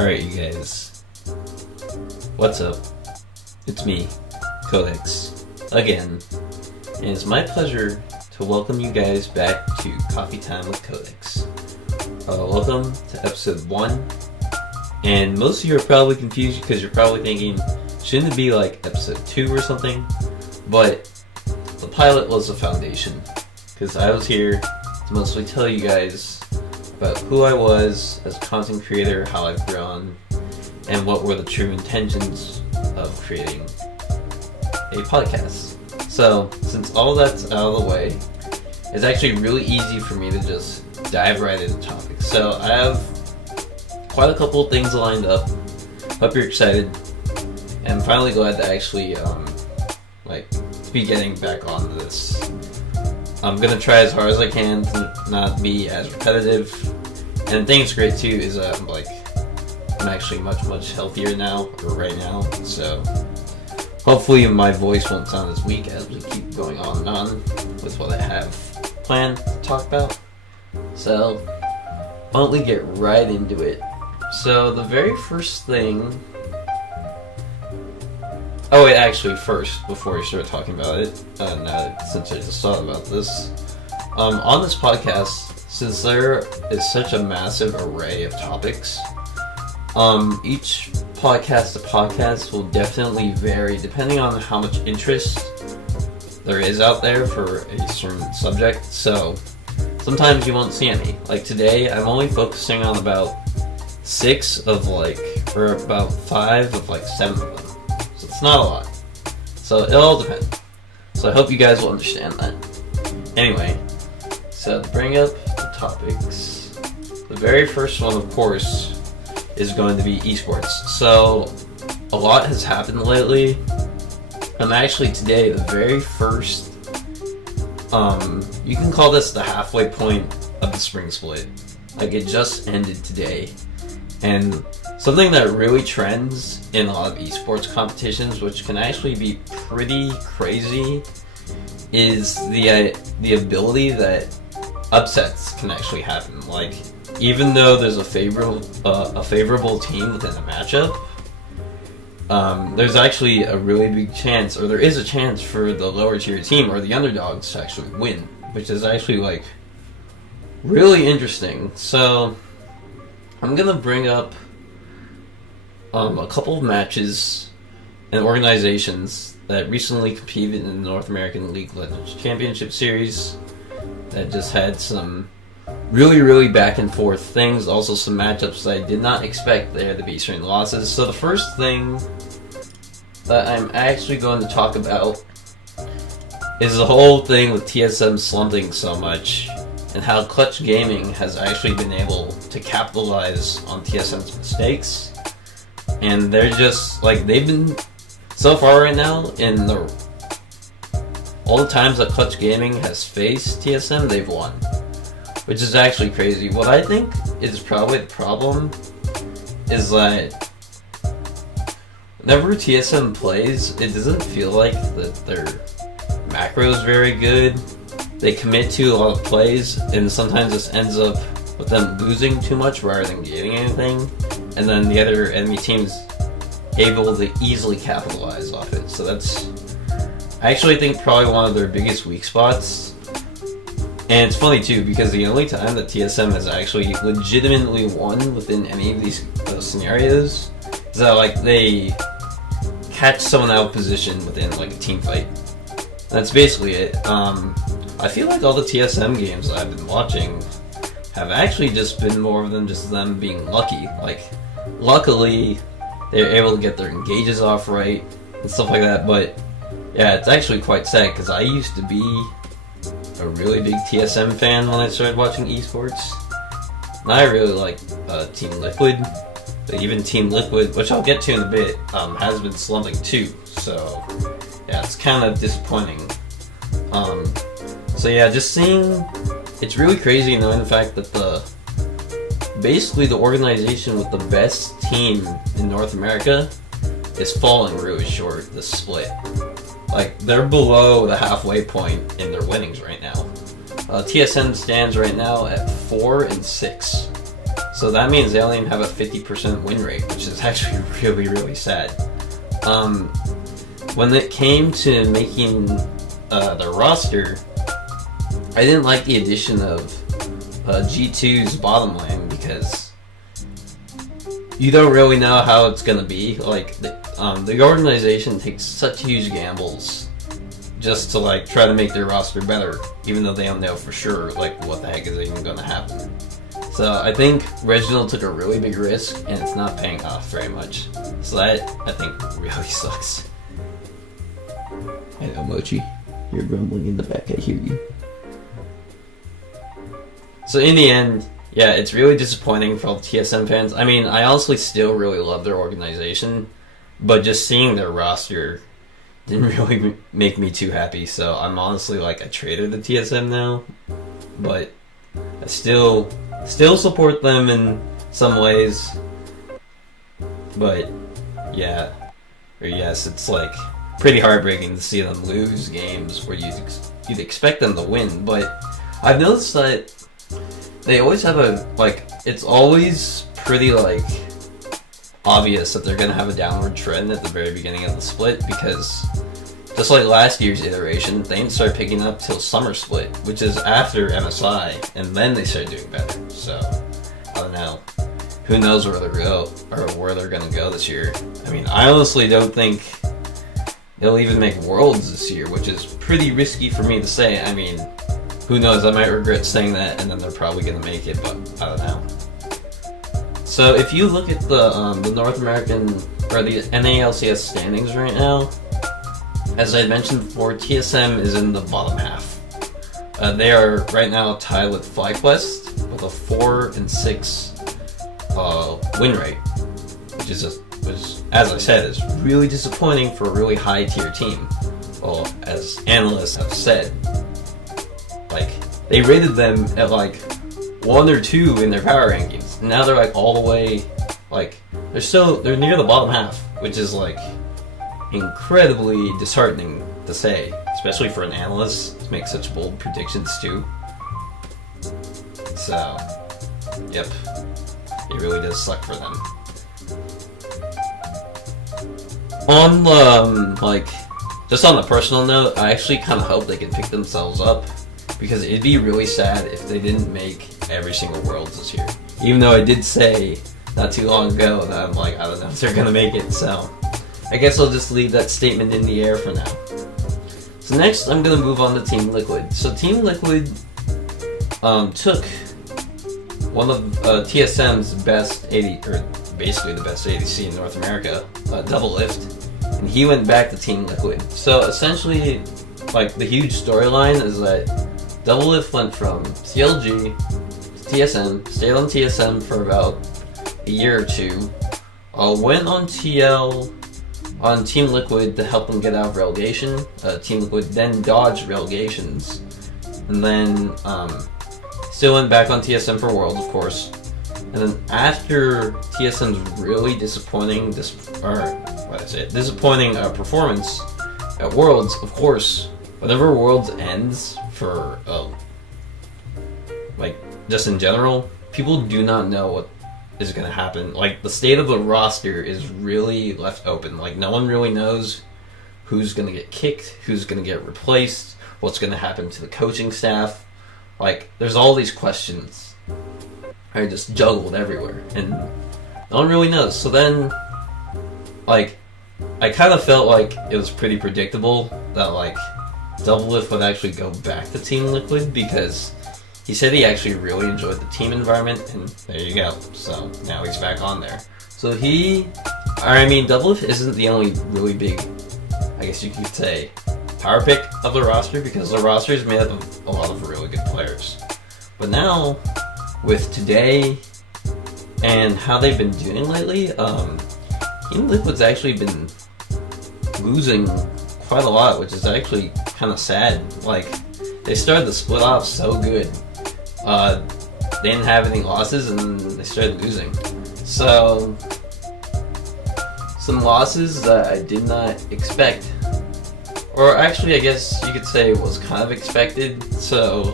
Alright, you guys. What's up? It's me, Codex, again. And it's my pleasure to welcome you guys back to Coffee Time with Codex. Welcome to episode 1. And most of you are probably confused because you're probably thinking, shouldn't it be like episode 2 or something? But the pilot was the foundation. Because I was here to mostly tell you guys about who I was as a content creator, how I've grown, and what were the true intentions of creating a podcast. So, since all that's out of the way, it's actually really easy for me to just dive right into topics. So, I have quite a couple of things lined up. Hope you're excited. And I'm finally glad to actually, be getting back on this. I'm gonna try as hard as I can to not be as repetitive. And the thing that's great too is I'm actually much healthier now, or right now. So hopefully my voice won't sound as weak as we keep going on and on with what I have planned to talk about. So why don't we get right into it? So the very first thing. Oh wait, actually first, before we start talking about it, since I just thought about this, on this podcast, since there is such a massive array of topics, each podcast to podcast will definitely vary depending on how much interest there is out there for a certain subject, so sometimes you won't see any. Like today, I'm only focusing on about 5 of 7 of them. It's not a lot. So it all depends. So I hope you guys will understand that. Anyway, so to bring up the topics, the very first one, of course, is going to be eSports. So a lot has happened lately. And actually today, the very first, you can call this the halfway point of the spring split. Like it just ended today. And something that really trends in a lot of esports competitions, which can actually be pretty crazy, is the ability that upsets can actually happen. Like, even though there's a favorable team within a matchup, there's actually a really big chance, or there is a chance for the lower tier team or the underdogs to actually win, which is actually really interesting. So I'm gonna bring up a couple of matches and organizations that recently competed in the North American League Legends Championship Series that just had some really back and forth things, also some matchups that I did not expect there to be certain losses. So the first thing that I'm actually going to talk about is the whole thing with TSM slumping so much, and how Clutch Gaming has actually been able to capitalize on TSM's mistakes. And they're just, they've been, so far right now, all the times that Clutch Gaming has faced TSM, they've won. Which is actually crazy. What I think is probably the problem is that whenever TSM plays, it doesn't feel like that their macro is very good. They commit to a lot of plays, and sometimes this ends up with them losing too much rather than gaining anything, and then the other enemy team's able to easily capitalize off it. So that's, I actually think, probably one of their biggest weak spots. And it's funny too, because the only time that TSM has actually legitimately won within any of these scenarios is that they catch someone out of position within a team fight. That's basically it. I feel like all the TSM games that I've been watching have actually just been more than just them being lucky. Luckily, they're able to get their engages off right and stuff like that, but yeah, it's actually quite sad, because I used to be a really big TSM fan when I started watching esports. And I really like Team Liquid, but even Team Liquid, which I'll get to in a bit, has been slumping too, so yeah, it's kind of disappointing. So yeah, just seeing, it's really crazy knowing the fact that basically the organization with the best team in North America is falling really short this split. They're below the halfway point in their winnings right now. TSM stands right now at 4-6. So that means they only even have a 50% win rate, which is actually really, really sad. When it came to making the roster, I didn't like the addition of G2's bottom lane because you don't really know how it's gonna be. Like the organization takes such huge gambles just to like try to make their roster better, even though they don't know for sure like what the heck is even gonna happen. So I think Reginald took a really big risk, and it's not paying off very much. So that, I think, really sucks. I know, Mochi. You're grumbling in the back, I hear you. So in the end, yeah, it's really disappointing for all the TSM fans. I mean, I honestly still really love their organization, but just seeing their roster didn't really make me too happy. So I'm honestly like a traitor to TSM now, but I still support them in some ways. But yeah, or yes, it's like pretty heartbreaking to see them lose games where you'd expect them to win. But I've noticed that they always have it's always pretty like obvious that they're gonna have a downward trend at the very beginning of the split, because just like last year's iteration, they didn't start picking up till summer split, which is after MSI, and then they started doing better. So I don't know. Who knows where they're gonna go this year? I mean, I honestly don't think they'll even make Worlds this year, which is pretty risky for me to say. I mean, who knows? I might regret saying that, and then they're probably gonna make it, but I don't know. So if you look at the North American or the NALCS standings right now, as I mentioned before, TSM is in the bottom half. They are right now tied with FlyQuest with a 4-6 win rate, which as I said, is really disappointing for a really high tier team. Well, as analysts have said, like they rated them at like 1 or 2 in their power rankings. Now they're like all the way, like they're near the bottom half, which is like incredibly disheartening to say, especially for an analyst to make such bold predictions too. So, yep, it really does suck for them. On just on the personal note, I actually kind of hope they can pick themselves up, because it'd be really sad if they didn't make every single Worlds this year. Even though I did say not too long ago that I'm like, I don't know if they're gonna make it, so I guess I'll just leave that statement in the air for now. So next, I'm gonna move on to Team Liquid. So Team Liquid took one of TSM's best basically the best ADC in North America, Double Lift, and he went back to Team Liquid. So essentially, like the huge storyline is that Double Lift went from CLG to TSM, stayed on TSM for about a year or two, went on TL on Team Liquid to help them get out of relegation. Team Liquid then dodged relegations, and then still went back on TSM for Worlds, of course. And then after TSM's really disappointing performance at Worlds, of course, whenever Worlds ends for just in general, people do not know what is going to happen. Like, the state of the roster is really left open. Like, no one really knows who's going to get kicked, who's going to get replaced, what's going to happen to the coaching staff. Like, there's all these questions are just juggled everywhere, and no one really knows. So then, like, I kind of felt like it was pretty predictable that, like, Double Lift would actually go back to Team Liquid, because he said he actually really enjoyed the team environment, and there you go. So now he's back on there. So Double Lift isn't the only really big, I guess you could say, power pick of the roster, because the roster is made up of a lot of really good players. But now, with today and how they've been doing lately, Team Liquid's actually been losing quite a lot, which is actually kind of sad. Like, they started the split off so good. They didn't have any losses, and then they started losing. So, some losses that I did not expect. Or actually, I guess you could say was kind of expected. So,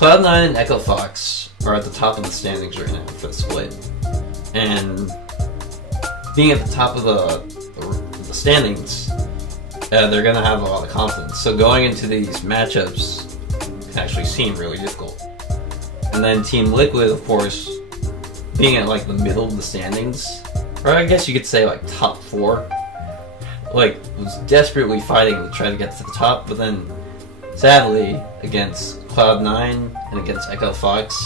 Cloud9 and Echo Fox are at the top of the standings right now for the split. And being at the top of the standings, they're going to have a lot of confidence. So going into these matchups can actually seem really difficult. And then Team Liquid, of course, being at like the middle of the standings, or I guess you could say like top 4, like was desperately fighting to try to get to the top, but then sadly against Cloud9 and against Echo Fox,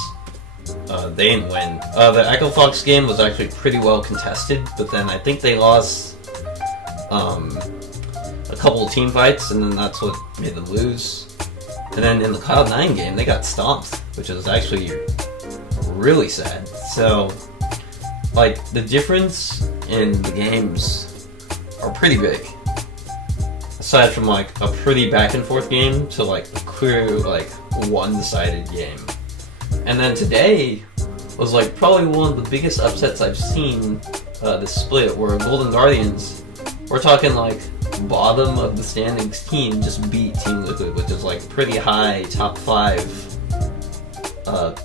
they didn't win. The Echo Fox game was actually pretty well contested, but then I think they lost a couple of team fights, and then that's what made them lose. And then in the Cloud9 game, they got stomped, which was actually really sad. So, like, the difference in the games are pretty big. Aside from, like, a pretty back-and-forth game to, like, a clear, like, one-sided game. And then today was, like, probably one of the biggest upsets I've seen this split, where Golden Guardians, we're talking, like, bottom of the standings team just beat Team Liquid, which is, like, pretty high, top 5 of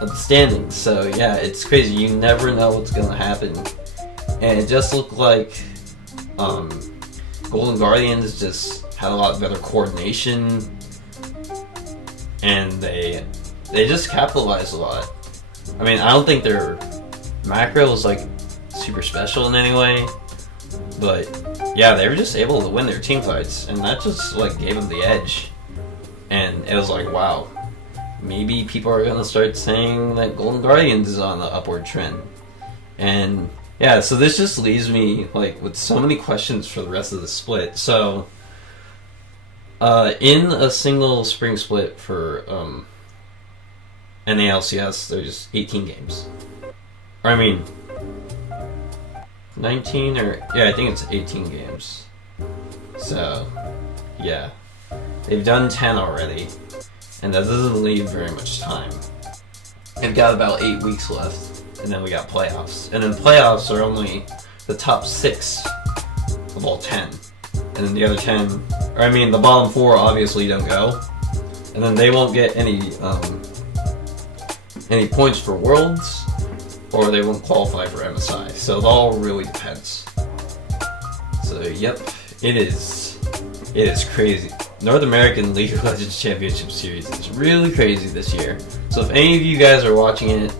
the standings. So, yeah, it's crazy. You never know what's gonna happen. And it just looked like Golden Guardians just had a lot better coordination, and they just capitalized a lot. I mean, I don't think their macro was like super special in any way, but yeah, they were just able to win their team fights, and that just like gave them the edge. And it was like, wow, maybe people are gonna start saying that Golden Guardians is on the upward trend. And yeah, so this just leaves me like with so many questions for the rest of the split. So in a single spring split for NALCS, there's 18 games. Or I mean 19, or yeah, I think it's 18 games. So yeah, they've done 10 already, and that doesn't leave very much time. They've got about 8 weeks left, and then we got playoffs. And then playoffs are only the top 6 of all 10. And then the other 10, or I mean the bottom 4 obviously don't go. And then they won't get any points for Worlds, or they won't qualify for MSI. So it all really depends. So yep, it is crazy. North American League of Legends Championship Series is really crazy this year. So if any of you guys are watching it,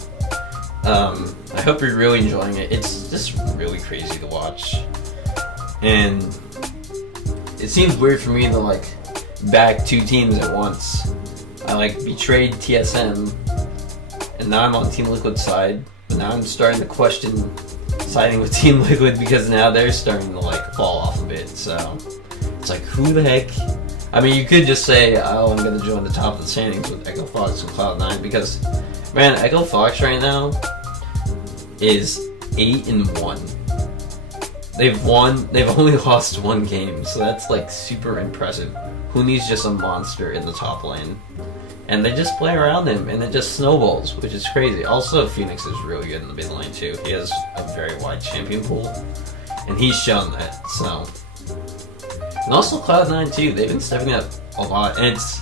I hope you're really enjoying it. It's just really crazy to watch. And it seems weird for me to like back 2 teams at once. I like betrayed TSM, and now I'm on Team Liquid's side, but now I'm starting to question siding with Team Liquid because now they're starting to like fall off a bit. So it's like, who the heck? I mean, you could just say, oh, I'm going to join the top of the standings with Echo Fox and Cloud9, because, man, Echo Fox right now is 8-1. They've only lost 1 game, so that's like super impressive. Huni's just a monster in the top lane, and they just play around him, and it just snowballs, which is crazy. Also, Phoenix is really good in the mid lane too. He has a very wide champion pool, and he's shown that. So, and also Cloud9 too. They've been stepping up a lot, and it's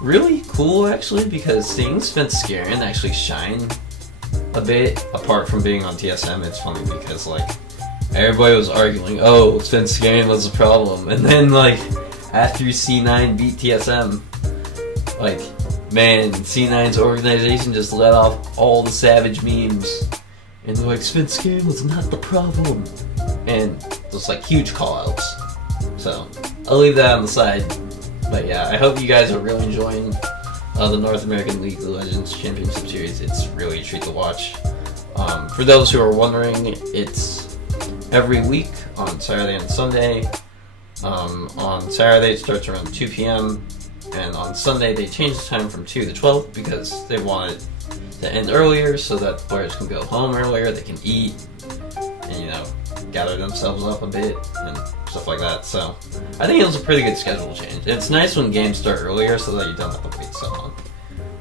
really cool actually, because seeing Svenskeren actually shine a bit apart from being on TSM. It's funny because like everybody was arguing, oh, Svenskeren was the problem, and then like after C9 beat TSM, like, man, C9's organization just let off all the savage memes, and they're like, Svenskeren was not the problem, and those like huge call-outs. So I'll leave that on the side. But yeah, I hope you guys are really enjoying the North American League of Legends Championship Series. It's really a treat to watch. For those who are wondering, it's every week on Saturday and Sunday. On Saturday it starts around 2 p.m. and on Sunday they change the time from 2 to 12 because they want it to end earlier so that players can go home earlier, they can eat, and you know, gather themselves up a bit and stuff like that. So I think it was a pretty good schedule change. It's nice when games start earlier so that you don't have to wait so long.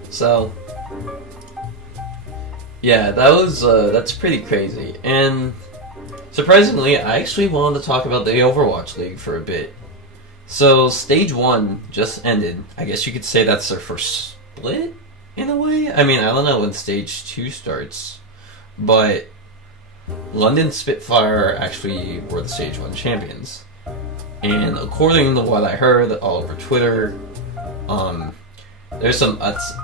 So yeah, that's pretty crazy. And surprisingly, I actually wanted to talk about the Overwatch League for a bit. So Stage 1 just ended. I guess you could say that's their first split? in a way. I mean, I don't know when Stage 2 starts, but London Spitfire actually were the Stage 1 champions. And according to what I heard all over Twitter,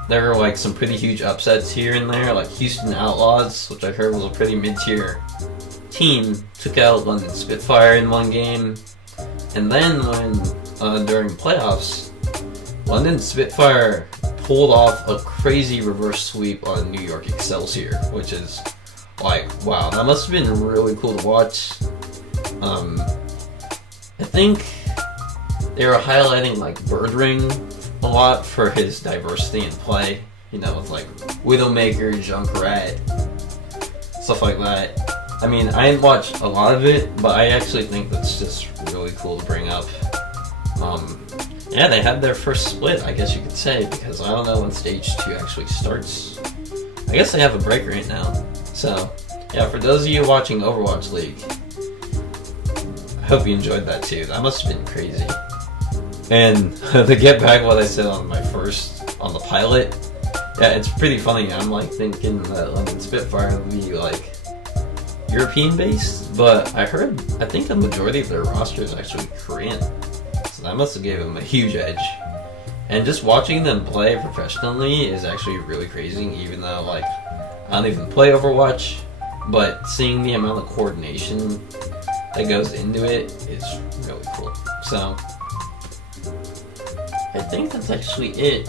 there were like some pretty huge upsets here and there, like Houston Outlaws, which I heard was a pretty mid-tier team, took out London Spitfire in one game. And then when during playoffs, London Spitfire pulled off a crazy reverse sweep on New York Excelsior, which is like, wow, that must have been really cool to watch. I think they were highlighting like Birdring a lot for his diversity in play, you know, with like Widowmaker, Junkrat, stuff like that. I mean, I didn't watch a lot of it, but I actually think that's just really cool to bring up. Yeah, they had their first split, I guess you could say, because I don't know when Stage 2 actually starts. I guess they have a break right now. So, yeah, for those of you watching Overwatch League, I hope you enjoyed that too. That must have been crazy. And to get back what I said on the pilot, yeah, it's pretty funny. I'm like thinking that London Spitfire would be like European based, but I think the majority of their roster is actually Korean. So that must have gave them a huge edge. And just watching them play professionally is actually really crazy, even though like I don't even play Overwatch, but seeing the amount of coordination that goes into it is really cool. So I think that's actually it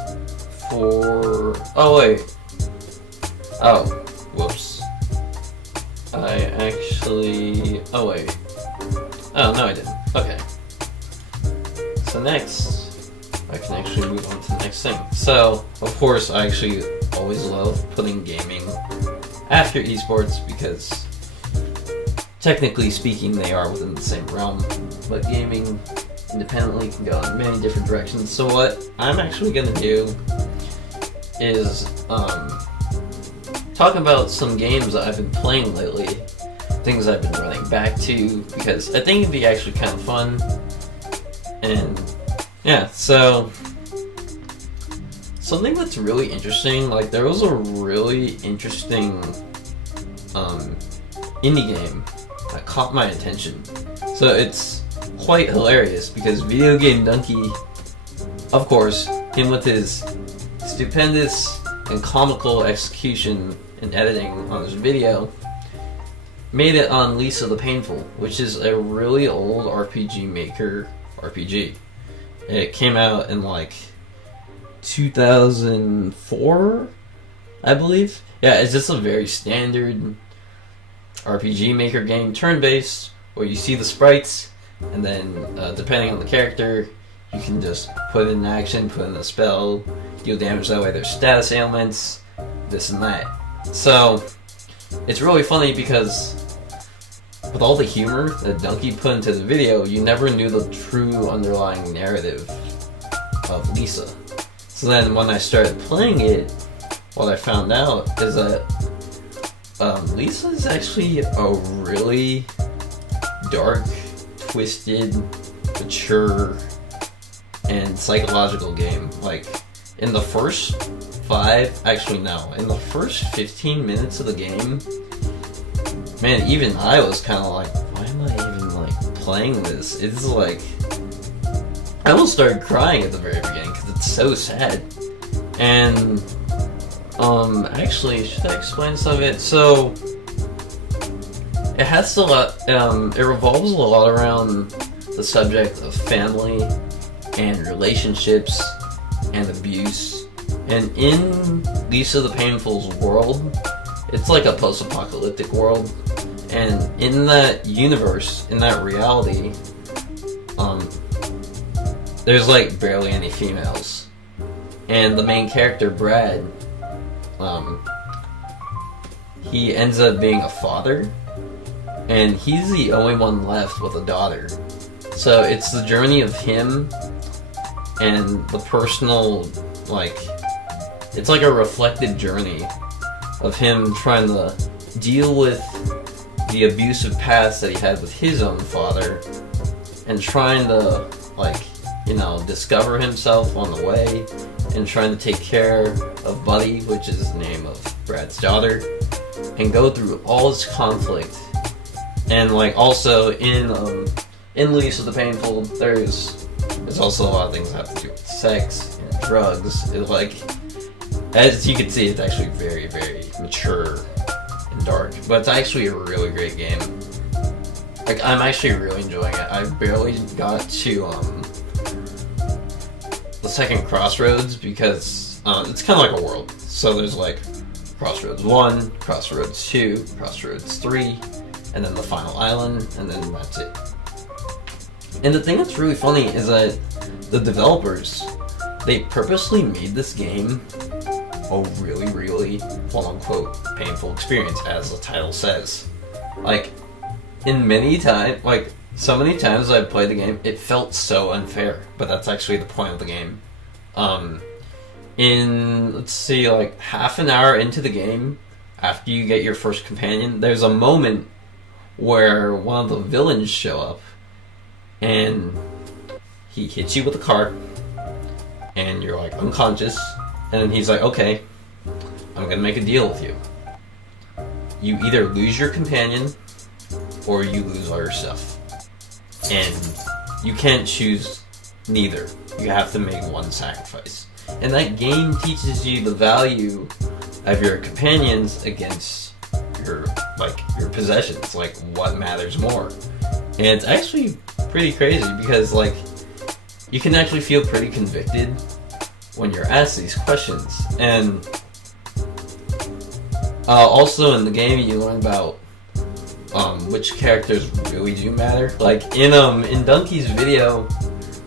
for... Oh wait. Oh, whoops. I actually... Oh wait. Oh, no I didn't. Okay. So next, I can actually move on to the next thing. So, of course, I actually always love putting gaming after esports because technically speaking they are within the same realm, but gaming independently can go in many different directions. So what I'm actually going to do is talk about some games that I've been playing lately, things I've been running back to, because I think it'd be actually kind of fun. And yeah, so something that's really interesting, like there was a really interesting indie game that caught my attention. So it's quite hilarious because Video Game Donkey, of course, him with his stupendous and comical execution and editing on his video, made it on Lisa the Painful, which is a really old RPG Maker RPG. It came out in like 2004, I believe. Yeah, it's just a very standard RPG Maker game, turn-based, where you see the sprites, and then depending on the character, you can just put in action, put in a spell, deal damage that way. There's status ailments, this and that. So it's really funny because with all the humor that Donkey put into the video, you never knew the true underlying narrative of Lisa. So then when I started playing it, what I found out is that Lisa is actually a really dark, twisted, mature, and psychological game. Like, in the first in the first 15 minutes of the game, man, even I was kind of like, why am I even like playing this? It's like, I almost started crying at the very beginning because it's so sad. And actually, should I explain some of it? So it has a lot. It revolves a lot around the subject of family and relationships and abuse. And in Lisa the Painful's world, it's like a post-apocalyptic world. And in that universe, in that reality, there's like barely any females. And the main character, Brad, he ends up being a father, and he's the only one left with a daughter. So it's the journey of him and the personal, like, it's like a reflective journey of him trying to deal with the abusive past that he had with his own father and trying to, like, you know, discover himself on the way and trying to take care of Buddy, which is the name of Brad's daughter, and go through all this conflict. And like also in Least of the Painful, there's also a lot of things that have to do with sex and drugs. It, like, as you can see, it's actually very, very mature and dark, but it's actually a really great game. Like, I'm actually really enjoying it. I barely got to the second Crossroads because it's kind of like a world. So there's like Crossroads 1, Crossroads 2, Crossroads 3, and then the final island, and then that's it. And the thing that's really funny is that the developers, they purposely made this game a really, really, quote-unquote, painful experience, as the title says. Like, so many times I've played the game, it felt so unfair, but that's actually the point of the game. Let's see, like, half an hour into the game, after you get your first companion, there's a moment where one of the villains show up, and he hits you with a car, and you're like unconscious, and then he's like, okay, I'm gonna make a deal with you. You either lose your companion, or you lose all your stuff. And you can't choose neither. You have to make one sacrifice. And that game teaches you the value of your companions against your possessions, like what matters more. And it's actually pretty crazy because, like, you can actually feel pretty convicted when you're asked these questions. And also in the game you learn about which characters really do matter. Like in Donkey's video,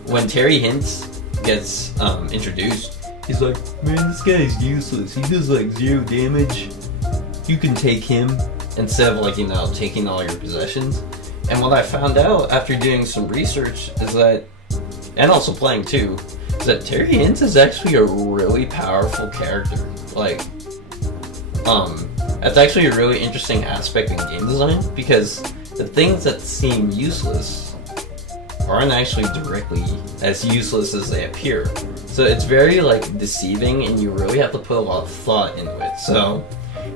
when Terry Hintz gets introduced, he's like, man, this guy's useless. He does like 0 damage. You can take him instead of, like, you know, taking all your possessions. And what I found out after doing some research is that, and also playing too, is that Terry Hintz is actually a really powerful character. Like, that's actually a really interesting aspect in game design, because the things that seem useless aren't actually directly as useless as they appear. So it's very, like, deceiving, and you really have to put a lot of thought into it. So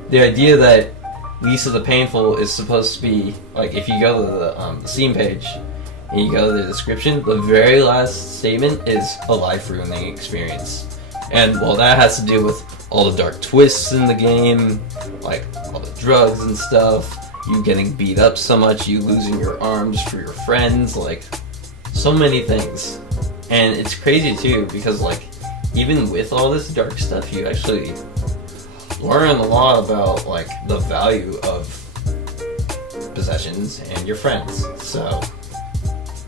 the idea that Least of the Painful is supposed to be, like, if you go to the Steam page and you go to the description, the very last statement is a life-ruining experience. And, well, that has to do with all the dark twists in the game, like all the drugs and stuff, you getting beat up so much, you losing your arms for your friends, like, so many things. And it's crazy too, because, like, even with all this dark stuff, you actually learn a lot about, like, the value of possessions and your friends. So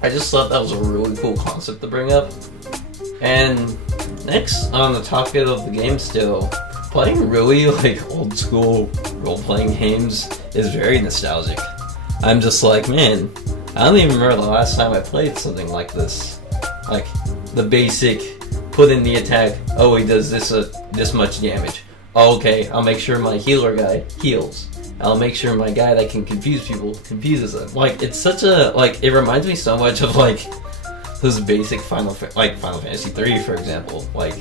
I just thought that was a really cool concept to bring up. And next on the topic of the game still, playing really, like, old school role-playing games is very nostalgic. I'm just like, man, I don't even remember the last time I played something like this. Like, the basic, put in the attack, oh, he does this much damage. Oh, okay, I'll make sure my healer guy heals. I'll make sure my guy that can confuse people confuses them. Like, it's such a, like, it reminds me so much of, like, those basic Final Fantasy 3, for example. Like,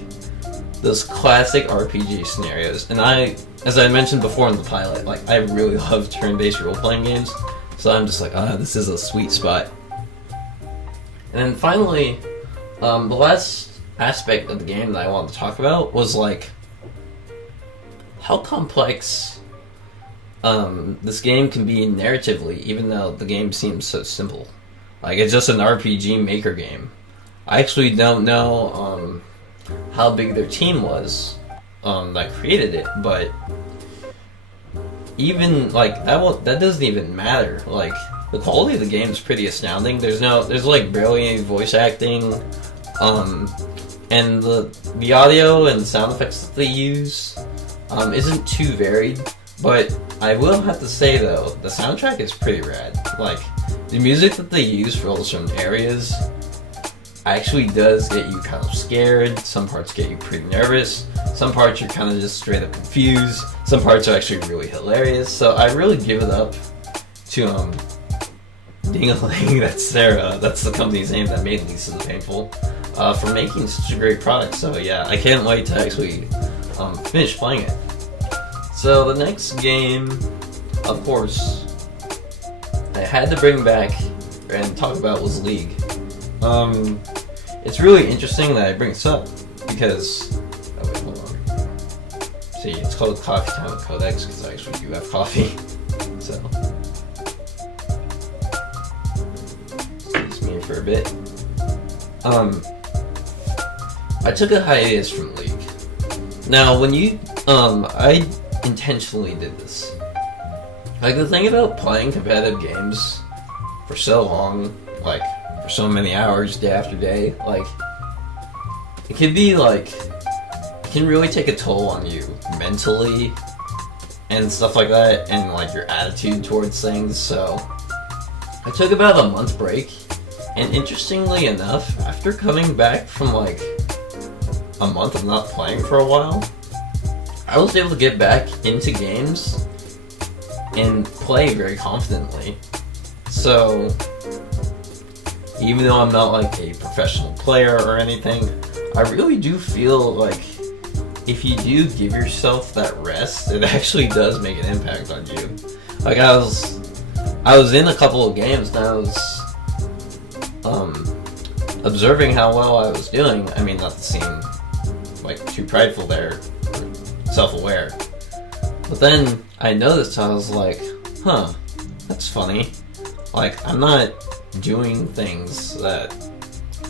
those classic RPG scenarios. And as I mentioned before in the pilot, like, I really love turn-based role-playing games. So I'm just like, this is a sweet spot. And then finally, the last aspect of the game that I wanted to talk about was, like, how complex this game can be narratively, even though the game seems so simple. Like, it's just an RPG maker game. I actually don't know how big their team was that created it, but even, like, that doesn't even matter. Like, the quality of the game is pretty astounding. There's like barely any voice acting, and the audio and the sound effects that they use isn't too varied. But I will have to say though, the soundtrack is pretty rad. Like, the music that they use for all the certain areas actually does get you kind of scared. Some parts get you pretty nervous. Some parts you're kind of just straight up confused. Some parts are actually really hilarious. So I really give it up to Ding-a-ling. That's the company's name that made Least of the Painful. for making such a great product. So yeah, I can't wait to actually finish playing it. So the next game, of course, I had to bring back and talk about was League. It's really interesting that I bring this up because, oh wait, hold on. See, it's called Coffee Time with Codex because I actually do have coffee. So, excuse me for a bit. I took a hiatus from League. Now, when you, I intentionally did this. Like, the thing about playing competitive games for so long, like, for so many hours, day after day, like, it can be, like, it can really take a toll on you mentally and stuff like that, and, like, your attitude towards things, so I took about a month break, and interestingly enough, after coming back from, like, a month of not playing for a while, I was able to get back into games and play very confidently. So, even though I'm not like a professional player or anything, I really do feel like if you do give yourself that rest, it actually does make an impact on you. Like I was in a couple of games and I was observing how well I was doing. I mean, not to seem like too prideful there, self-aware. But then I noticed, I was like, huh, that's funny. Like, I'm not doing things that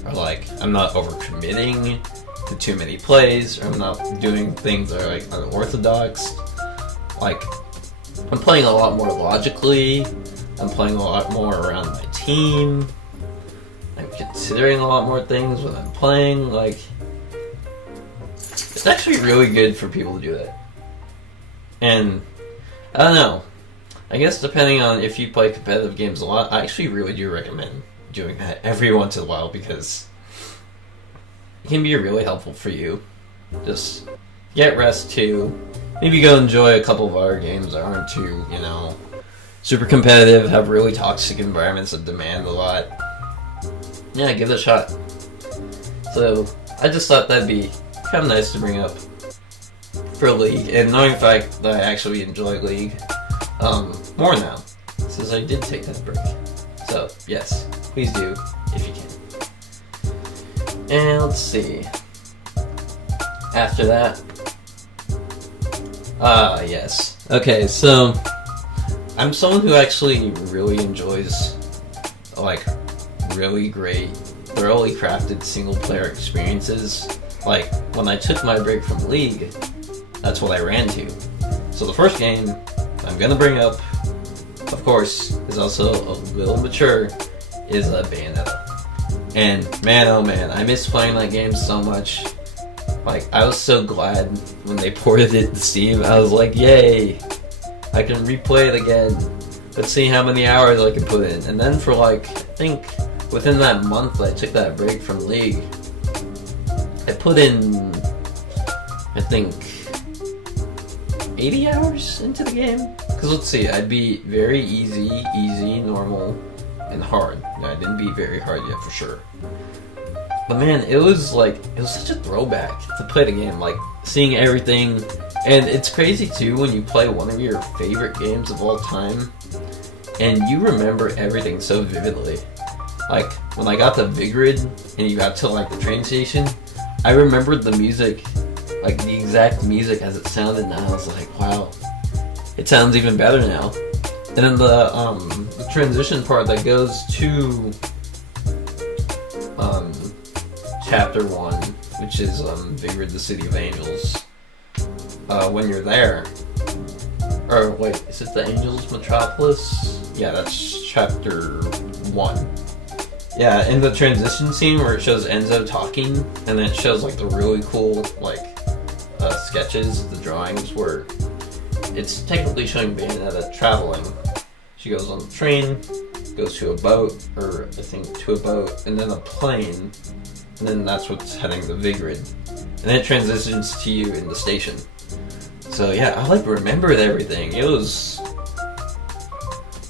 are like, I'm not overcommitting to too many plays, or I'm not doing things that are like unorthodox. Like, I'm playing a lot more logically, I'm playing a lot more around my team, I'm considering a lot more things when I'm playing, like, it's actually really good for people to do that. And, I don't know, I guess depending on if you play competitive games a lot, I actually really do recommend doing that every once in a while because it can be really helpful for you. Just get rest too. Maybe go enjoy a couple of other games that aren't too, you know, super competitive, have really toxic environments that demand a lot. Yeah, give it a shot. So, I just thought that'd be kind of nice to bring up for League, and knowing the fact that I actually enjoy League more now, since I did take that break. So, yes, please do, if you can. And let's see. After that, yes. Okay, so, I'm someone who actually really enjoys, like, really great, thoroughly crafted single-player experiences. Like, when I took my break from League, that's what I ran to. So the first game I'm gonna bring up, of course, is also a little mature, is Bayonetta. And man, oh man, I miss playing that game so much. Like, I was so glad when they ported it to Steam. I was like, yay, I can replay it again. Let's see how many hours I can put in. And then for like, I think within that month I took that break from League, I put in, I think, 80 hours into the game? Because let's see, I beat very easy, normal, and hard. I didn't beat very hard yet for sure. But man, it was like, it was such a throwback to play the game, like seeing everything. And it's crazy too when you play one of your favorite games of all time and you remember everything so vividly. Like when I got to Vigrid and you got to like the train station, I remembered the music, like the exact music as it sounded, and I was like, wow, it sounds even better now. And then the transition part that goes to chapter 1, which is Vigrid, the City of Angels. When you're there, or wait, is it the Angels Metropolis? Yeah, that's chapter 1. Yeah, in the transition scene where it shows Enzo talking, and then it shows like the really cool like sketches, the drawings, where it's technically showing Bayonetta traveling. She goes on the train, goes to a boat, or I think to a boat, and then a plane, and then that's what's heading to Vigrid. And then it transitions to you in the station. So yeah, I like remembered everything. I was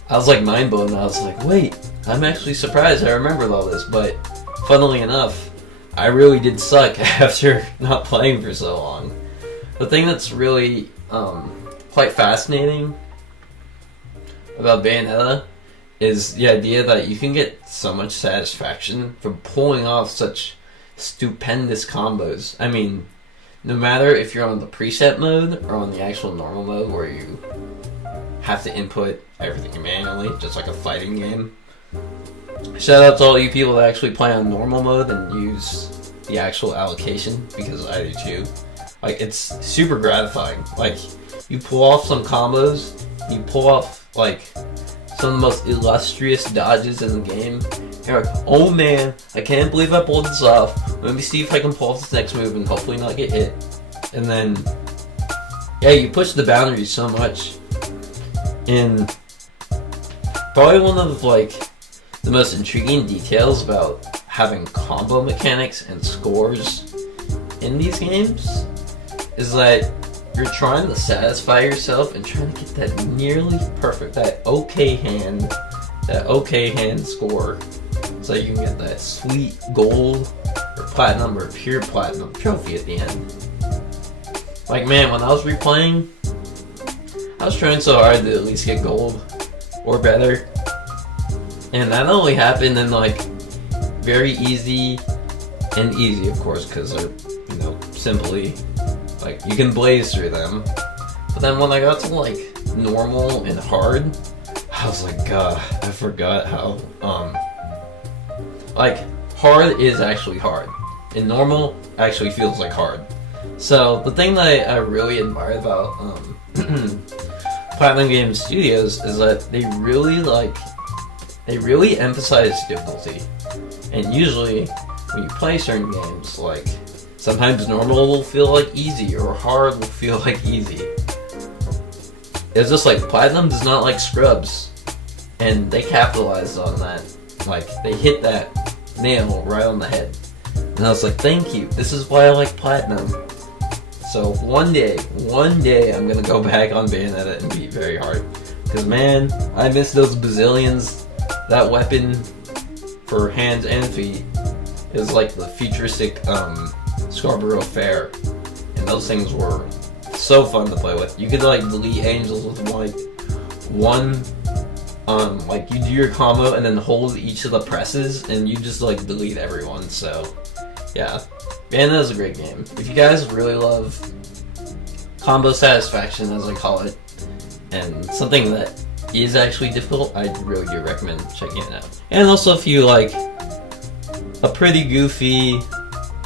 like mind blown. I was like, wait, I'm actually surprised I remembered all this. But funnily enough, I really did suck after not playing for so long. The thing that's really quite fascinating about Bayonetta is the idea that you can get so much satisfaction from pulling off such stupendous combos. I mean, no matter if you're on the preset mode or on the actual normal mode where you have to input everything manually, just like a fighting game. Shout out to all you people that actually play on normal mode and use the actual allocation, because I do too. Like, it's super gratifying. Like, you pull off some combos, you pull off, like, some of the most illustrious dodges in the game. You're like, oh man, I can't believe I pulled this off. Let me see if I can pull off this next move and hopefully not get hit. And then, yeah, you push the boundaries so much. And probably one of, like, the most intriguing details about having combo mechanics and scores in these games is that you're trying to satisfy yourself and trying to get that nearly perfect, that okay hand score, so you can get that sweet gold or platinum or pure platinum trophy at the end. Like, man, when I was replaying, I was trying so hard to at least get gold or better, and that only happened in, like, very easy, and easy of course, because they're, you know, simply, like, you can blaze through them. But then when I got to, like, normal and hard, I was like, God, I forgot how, like, hard is actually hard, and normal actually feels like hard. So the thing that I really admire about Platinum Games Studios is that they really emphasize difficulty. And usually when you play certain games, like, sometimes normal will feel like easy or hard will feel like easy. It's just like Platinum does not like scrubs, and they capitalized on that. Like, they hit that nail right on the head. And I was like, thank you, this is why I like Platinum. So one day I'm gonna go back on Bayonetta and beat very hard. Because, man, I miss those bazillions. That weapon for hands and feet is like the futuristic Scarborough Fair. And those things were so fun to play with. You could, like, delete angels with, like, one, like, you do your combo and then hold each of the presses and you just, like, delete everyone. So, yeah. Bayonetta is a great game. If you guys really love combo satisfaction, as I call it, and something that is actually difficult, I really do recommend checking it out. And also, if you like a pretty goofy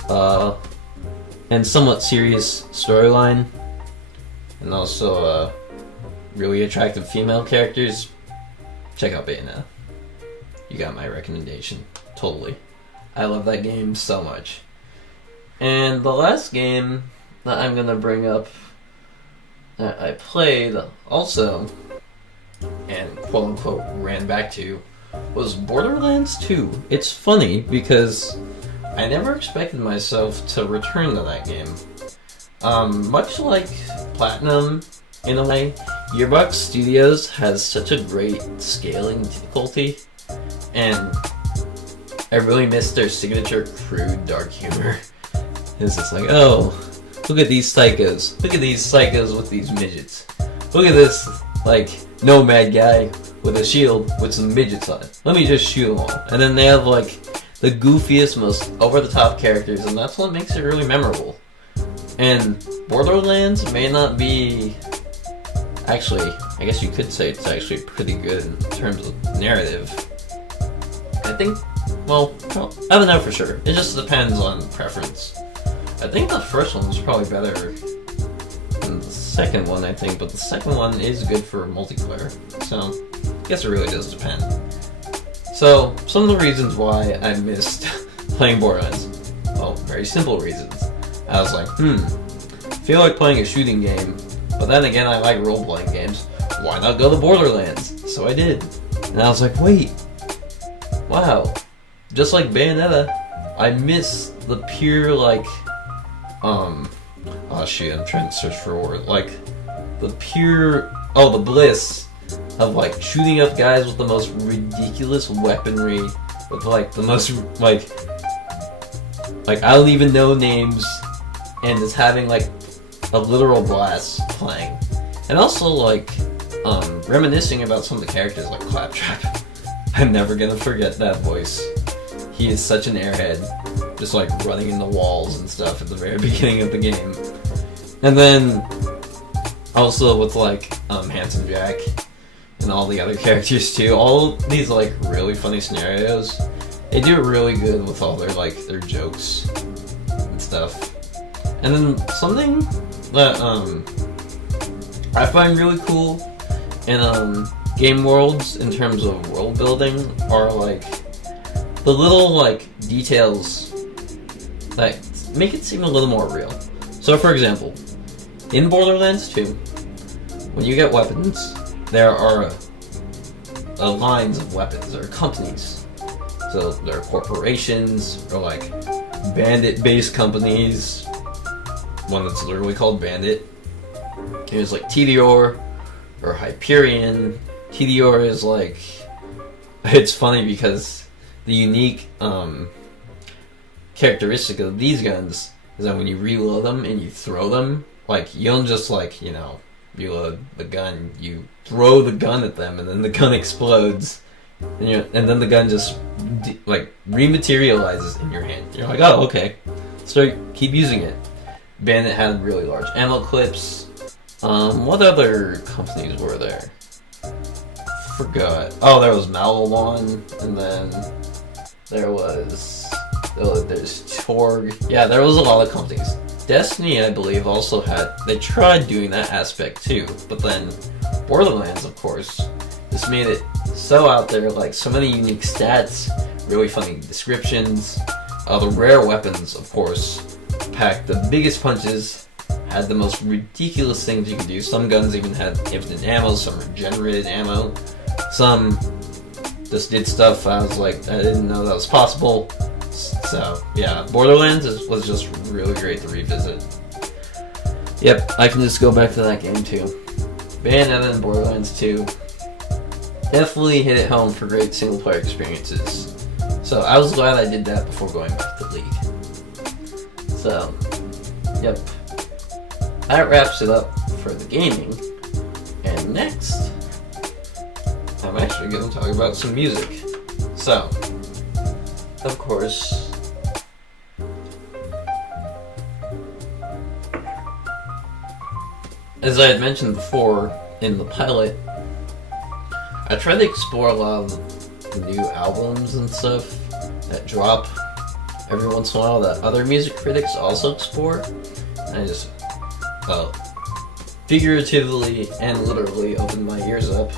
and somewhat serious storyline, and also really attractive female characters, check out Bayonetta. You got my recommendation. Totally. I love that game so much. And the last game that I'm gonna bring up that I played also, and quote-unquote ran back to, was Borderlands 2. It's funny because I never expected myself to return to that game. Much like Platinum, in a way, Gearbox Studios has such a great scaling difficulty, and I really miss their signature crude dark humor. It's just like, oh, look at these psychos. Look at these psychos with these midgets. Look at this, like, nomad guy with a shield with some midgets on it. Let me just shoot them all. And then they have, like, the goofiest, most over-the-top characters, and that's what makes it really memorable. And Borderlands may not be... Actually, I guess you could say it's actually pretty good in terms of narrative. I think, well, I don't know for sure. It just depends on preference. I think the first one was probably better than the second one, I think, but the second one is good for multiplayer, so I guess it really does depend. So, some of the reasons why I missed playing Borderlands, well, very simple reasons. I was like, I feel like playing a shooting game, but then again, I like role-playing games. Why not go to Borderlands? So I did. And I was like, wait, wow, just like Bayonetta, I miss the pure, like, oh shoot, I'm trying to search for a word. Like, the pure, the bliss of, like, shooting up guys with the most ridiculous weaponry, with, like, the most, like Like, I don't even know names, and just having, like, a literal blast playing. And also, like, reminiscing about some of the characters, like Claptrap. I'm never gonna forget that voice. He is such an airhead, just, like, running in the walls and stuff at the very beginning of the game. And then, also with, like, Handsome Jack, and all the other characters, too. All these, like, really funny scenarios. They do it really good with all their, like, their jokes and stuff. And then something that, I find really cool in, game worlds in terms of world building are, like, the little, like, details that make it seem a little more real. So, for example, in Borderlands 2, when you get weapons, there are lines of weapons, or companies. So there are corporations, or like bandit-based companies. One that's literally called Bandit. There's like TDR, or Hyperion. TDR is like, it's funny because the unique characteristic of these guns is that when you reload them and you throw them, like, you don't just, like, you know, reload the gun, you throw the gun at them and then the gun explodes, and then the gun just like rematerializes in your hand. You're like, oh, okay, so keep using it. Bandit had really large ammo clips. What other companies were there? Forgot. Oh, there was Malalon, and then there's Torg. Yeah, there was a lot of companies. Destiny, I believe, also they tried doing that aspect too, but then Borderlands, of course, just made it so out there, like, so many unique stats, really funny descriptions, the rare weapons, of course, packed the biggest punches, had the most ridiculous things you could do. Some guns even had infinite ammo, some regenerated ammo, some just did stuff I was like, I didn't know that was possible. So, yeah, Borderlands was just really great to revisit. Yep, I can just go back to that game too. Bayonetta and Borderlands 2 definitely hit it home for great single-player experiences. So, I was glad I did that before going back to League. So, yep. That wraps it up for the gaming. And next, I'm actually going to talk about some music. So, of course, as I had mentioned before in the pilot, I try to explore a lot of the new albums and stuff that drop every once in a while that other music critics also explore. And I just figuratively and literally open my ears up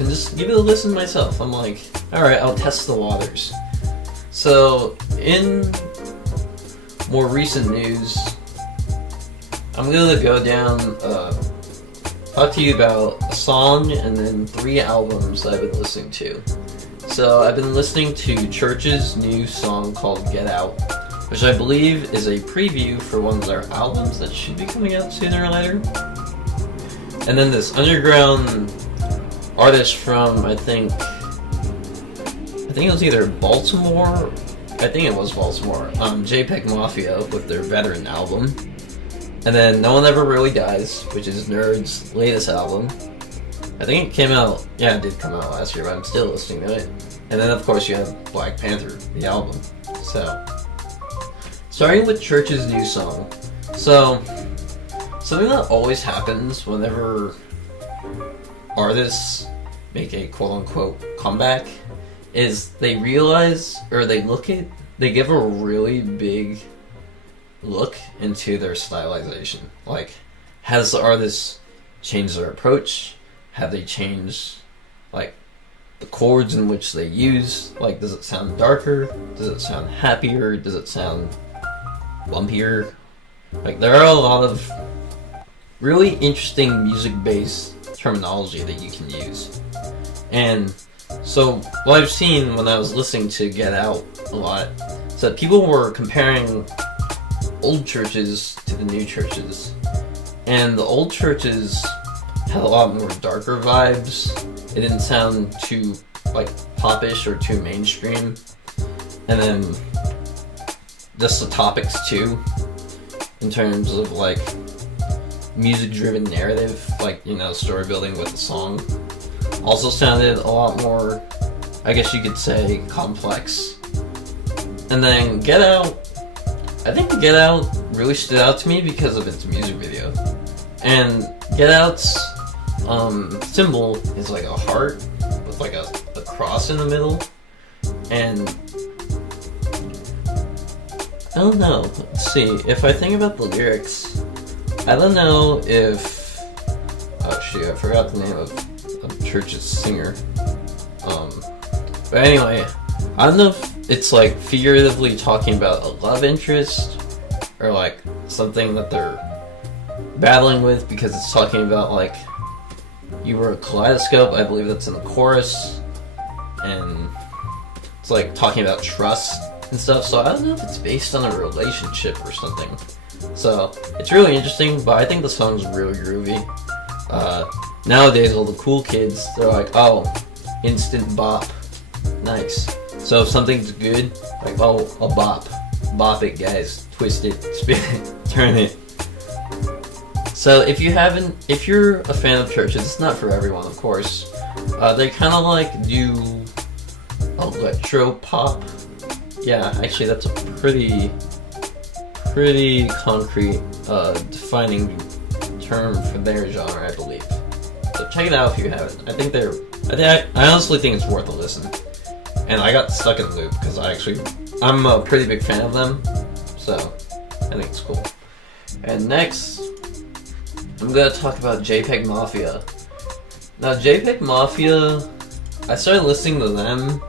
and just give it a listen myself. I'm like, alright, I'll test the waters. So, in more recent news, I'm gonna go down, talk to you about a song and then 3 albums that I've been listening to. So, I've been listening to Church's new song called Get Out, which I believe is a preview for one of their albums that should be coming out sooner or later. And then this underground artist from, I think it was either Baltimore, JPEG Mafia with their Veteran album. And then No One Ever Really Dies, which is Nerd's latest album. I think it came out, yeah, it did come out last year, but I'm still listening to it. And then, of course, you have Black Panther, the album. So, starting with Church's new song. So, something that always happens whenever artists make a quote-unquote comeback is they realize, or they give a really big look into their stylization. Like, has the artist changed their approach? Have they changed, like, the chords in which they use? Like, does it sound darker? Does it sound happier? Does it sound lumpier? Like, there are a lot of really interesting music-based terminology that you can use. And so, what I've seen when I was listening to Get Out a lot is that people were comparing old Churches to the new Churches. And the old Churches had a lot more darker vibes. It didn't sound too, like, popish or too mainstream. And then just the topics too, in terms of like music-driven narrative, like, you know, story building with the song, also sounded a lot more, I guess you could say, complex. And then Get Out, I think Get Out really stood out to me because of its music video. And Get Out's symbol is like a heart with like a cross in the middle. And I don't know, let's see, if I think about the lyrics, I don't know if, oh shoot, I forgot the name of Church's singer. But anyway, I don't know if it's like figuratively talking about a love interest or like something that they're battling with, because it's talking about like, you were a kaleidoscope, I believe that's in the chorus, and it's like talking about trust and stuff, so I don't know if it's based on a relationship or something. So it's really interesting, but I think the song's really groovy. Nowadays, all the cool kids, they're like, oh, instant bop, nice. So if something's good, like, oh, a bop it, guys, twist it, spin it, turn it. So if you're a fan of Churches, it's not for everyone, of course. They kind of like do electro pop. Yeah, actually, that's a pretty concrete defining term for their genre, I believe. So check it out if you haven't. I honestly think it's worth a listen. And I got stuck in the loop because I'm a pretty big fan of them, so I think it's cool. And next, I'm gonna talk about JPEG Mafia. Now, JPEG Mafia, I started listening to them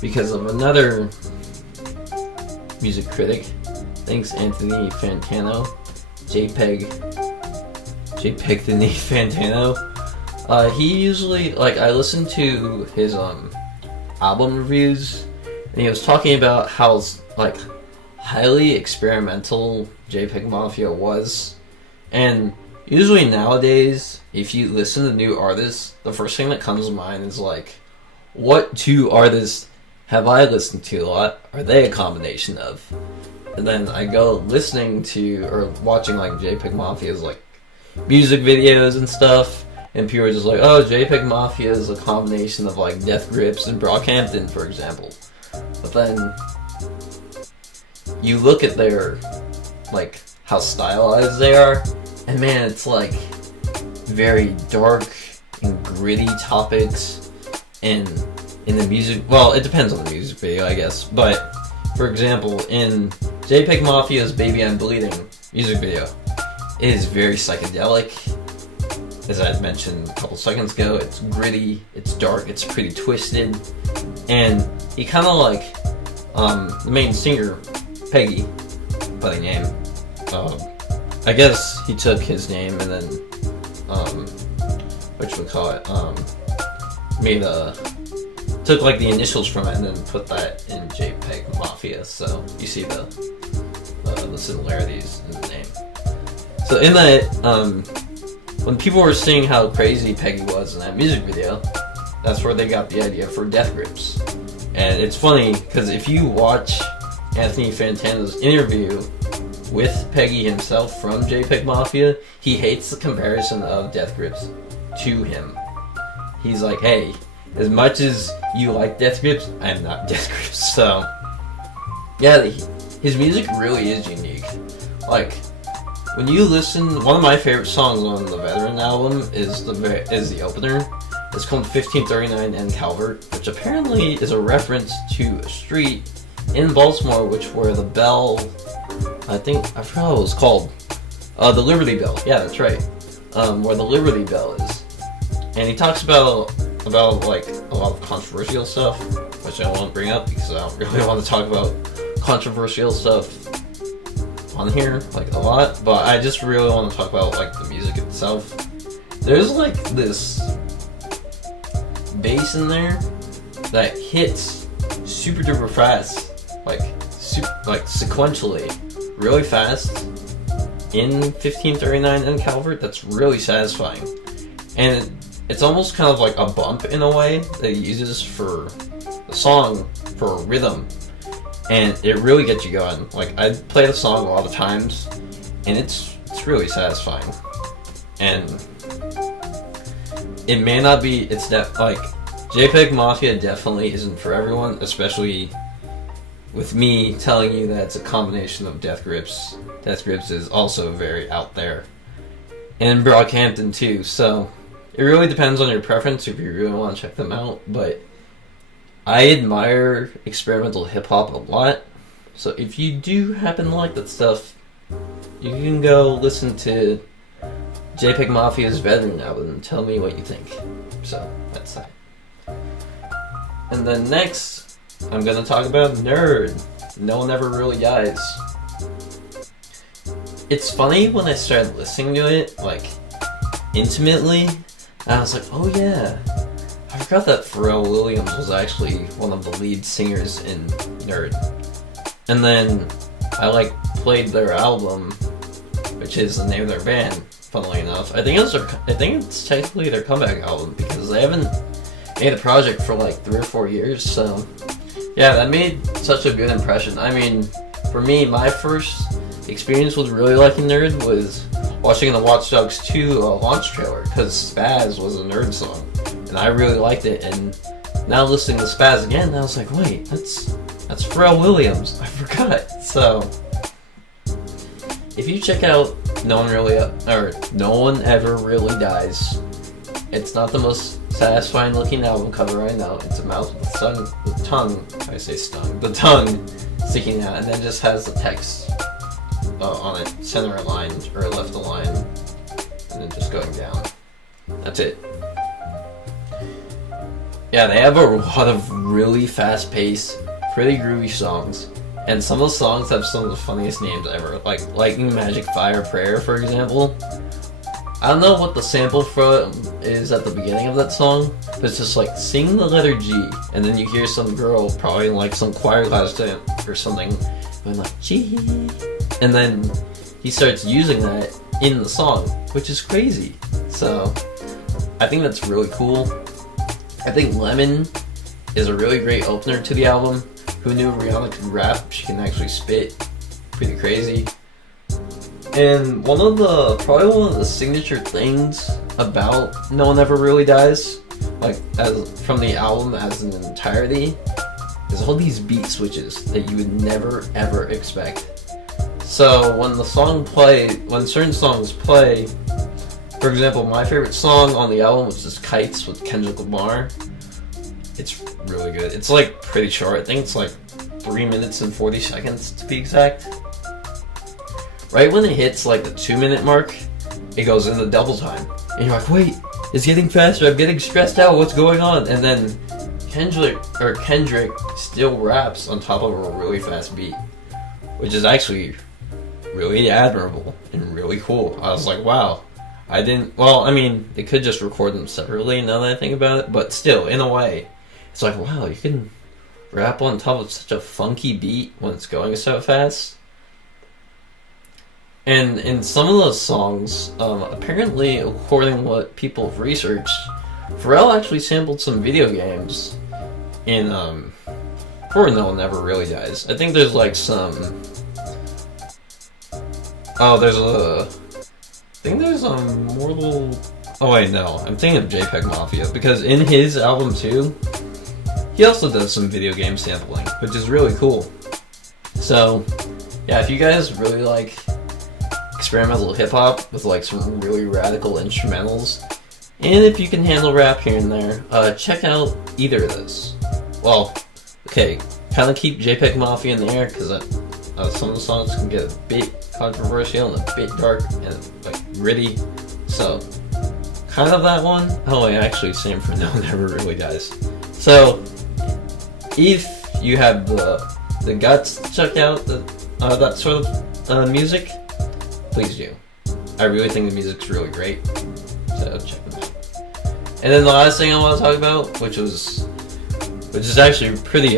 because of another music critic. Thanks, Anthony Fantano. JPEG Fantano. He usually, like, I listen to his album reviews, and he was talking about how like highly experimental JPEG Mafia was. And usually nowadays, if you listen to new artists, the first thing that comes to mind is like, what two artists have I listened to a lot? Are they a combination of? And then I go listening to or watching like JPEG Mafia's like music videos and stuff, and people are just like, oh, JPEG Mafia is a combination of like Death Grips and Brockhampton, for example. But then you look at their, like, how stylized they are, and man, it's like very dark and gritty topics. And in the music, well, it depends on the music video, I guess. But for example, in JPEG Mafia's Baby I'm Bleeding music video, it is very psychedelic. As I mentioned a couple seconds ago, it's gritty, it's dark, it's pretty twisted, and he kind of like, the main singer, Peggy, funny name, I guess he took his name and then, took like the initials from it and then put that in JPEG Mafia, so you see the similarities in the name. So in that, when people were seeing how crazy Peggy was in that music video, that's where they got the idea for Death Grips. And it's funny, because if you watch Anthony Fantano's interview with Peggy himself from JPEG Mafia, he hates the comparison of Death Grips to him. He's like, hey, as much as you like Death Grips, I'm not Death Grips. So, yeah, his music really is unique. Like, when you listen, one of my favorite songs on the Veteran album is the opener. It's called 1539 and Calvert, which apparently is a reference to a street in Baltimore, where the bell, I forgot what it was called. The Liberty Bell. Yeah, that's right. Where the Liberty Bell is. And he talks about like a lot of controversial stuff, which I won't bring up because I don't really want to talk about controversial stuff on here, like, a lot, but I just really want to talk about like the music itself. There's like this bass in there that hits super duper fast, like sequentially, really fast in 1539 and Calvert. That's really satisfying, and it's almost kind of like a bump in a way that he uses for the song for rhythm. and it really gets you going. Like, I play the song a lot of times, and it's really satisfying. And it may not be, like, JPEG Mafia definitely isn't for everyone, especially with me telling you that it's a combination of Death Grips. Death Grips is also very out there. And Brockhampton too, so it really depends on your preference if you really want to check them out, but I admire experimental hip-hop a lot, so if you do happen to like that stuff, you can go listen to JPEG Mafia's Veteran album and tell me what you think. So, that's that. And then next, I'm going to talk about Nerd. No One Ever Really Dies. It's funny when I started listening to it, like, intimately, and I was like, oh yeah, I forgot that Pharrell Williams was actually one of the lead singers in Nerd. And then I, like, played their album, which is the name of their band, funnily enough. I think it's technically their comeback album, because they haven't made a project for like 3 or 4 years, so yeah, that made such a good impression. I mean, for me, my first experience with really liking Nerd was watching the Watch Dogs 2 launch trailer, because Spaz was a Nerd song, and I really liked it, and now listening to Spaz again, I was like, wait, that's Pharrell Williams, I forgot. So, if you check out No One Ever Really Dies, it's not the most satisfying looking album cover I know. It's a mouse with the tongue sticking out, and then just has the text on it, center aligned or left aligned, and then just going down. That's it. Yeah, they have a lot of really fast-paced, pretty groovy songs, and some of the songs have some of the funniest names ever, like Lightning Magic Fire Prayer, for example. I don't know what the sample from is at the beginning of that song, but it's just like, sing the letter G, and then you hear some girl, probably in like some choir class or something, going like, G, and then he starts using that in the song, which is crazy. So, I think that's really cool. I think Lemon is a really great opener to the album. Who knew Rihanna could rap? She can actually spit. Pretty crazy. And probably one of the signature things about No One Ever Really Dies, like from the album as an entirety, is all these beat switches that you would never ever expect. So when certain songs play, for example, my favorite song on the album was just Kites with Kendrick Lamar. It's really good. It's like pretty short. I think it's like 3 minutes and 40 seconds to be exact. Right when it hits like the 2-minute mark, it goes into double time. And you're like, wait, it's getting faster, I'm getting stressed out, what's going on? And then Kendrick still raps on top of a really fast beat, which is actually really admirable and really cool. I was like, wow. They could just record them separately now that I think about it, but still, in a way, it's like, wow, you can rap on top of such a funky beat when it's going so fast. And in some of those songs, apparently, according to what people have researched, Pharrell actually sampled some video games in, for No One Ever Really Dies. I think there's like some... there's a Mortal... Oh wait, no, I'm thinking of JPEG Mafia, because in his album too, he also does some video game sampling, which is really cool. So, yeah, if you guys really like experimental hip-hop with like some really radical instrumentals, and if you can handle rap here and there, check out either of those. Well, okay, kind of keep JPEG Mafia in the air, because some of the songs can get a bit controversial and a bit dark and like gritty, so kind of that one. Oh wait, actually same for No One Ever Really Dies. So if you have the guts to check out that sort of music, please do. I really think the music's really great, so check them out. And then the last thing I want to talk about, which is actually pretty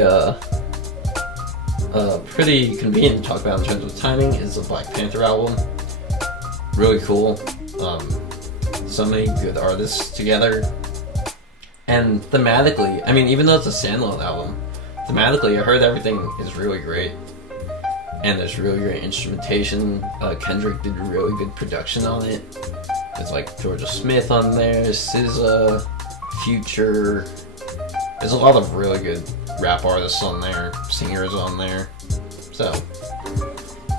convenient to talk about in terms of timing, is the Black Panther album. Really cool. So many good artists together. And thematically, I mean, even though it's a standalone album, thematically, I heard everything is really great. And there's really great instrumentation. Kendrick did really good production on it. There's like Georgia Smith on there, SZA, Future. There's a lot of really good rap artists on there, singers on there. So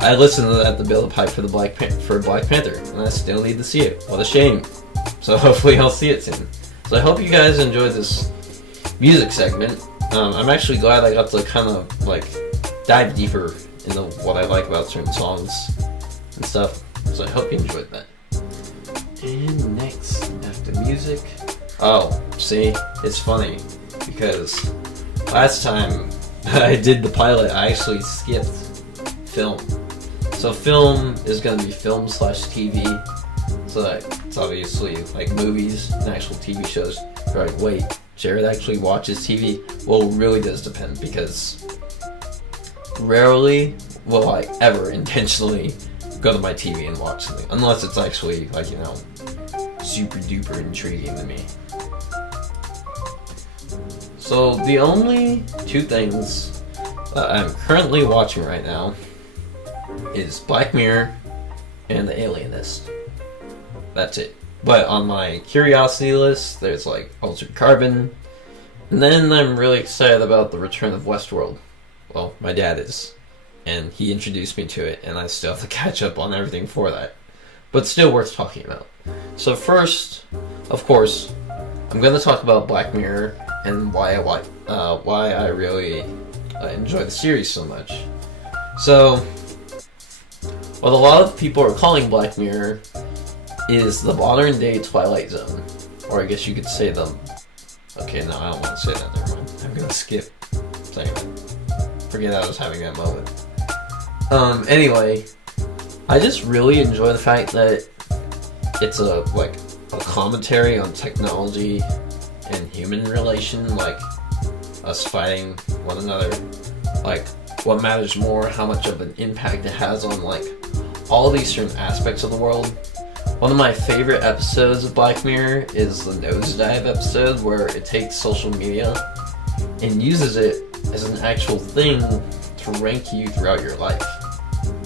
I listened to that to build a pipe for Black Panther, and I still need to see it. What a shame. So hopefully I'll see it soon. So I hope you guys enjoyed this music segment. I'm actually glad I got to kind of like dive deeper into what I like about certain songs and stuff. So I hope you enjoyed that. And next, after music, oh, see, it's funny because last time I did the pilot, I actually skipped film. So film is going to be film/TV. So it's obviously like movies and actual TV shows. You're like, wait, Jared actually watches TV? Well, it really does depend, because rarely will I ever intentionally go to my TV and watch something, unless it's actually, like, you know, super duper intriguing to me. So the only two things that I'm currently watching right now is Black Mirror and The Alienist. That's it. But on my curiosity list, there's like Altered Carbon, and then I'm really excited about The Return of Westworld. Well, my dad is, and he introduced me to it, and I still have to catch up on everything for that. But still worth talking about. So first, of course, I'm going to talk about Black Mirror and why I really enjoy the series so much. So, what a lot of people are calling Black Mirror is the modern day Twilight Zone. Or I guess you could say the... Okay, no, I don't want to say that, never mind. I'm going to skip saying that. Forget I was having that moment. Anyway, I just really enjoy the fact that it's a commentary on technology and human relation, like us fighting one another, like what matters more, how much of an impact it has on like all these certain aspects of the world. One of my favorite episodes of Black Mirror is the Nosedive episode, where it takes social media and uses it as an actual thing to rank you throughout your life.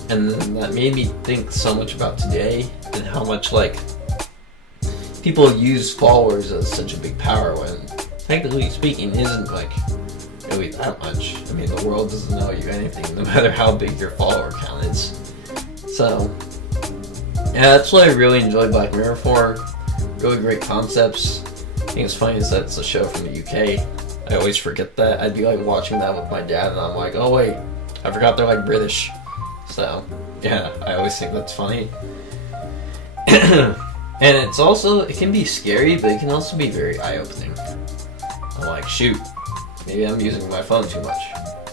And that made me think so much about today and how much like people use followers as such a big power, when technically speaking isn't like really that much. I mean, the world doesn't know you anything, no matter how big your follower count is. So yeah, that's what I really enjoy Black Mirror for. Really great concepts. I think it's funny is that it's a show from the UK. I always forget that. I'd be like watching that with my dad, and I'm like, oh wait, I forgot they're like British. So yeah, I always think that's funny. And it's also, it can be scary, but it can also be very eye-opening. I'm like, shoot, maybe I'm using my phone too much.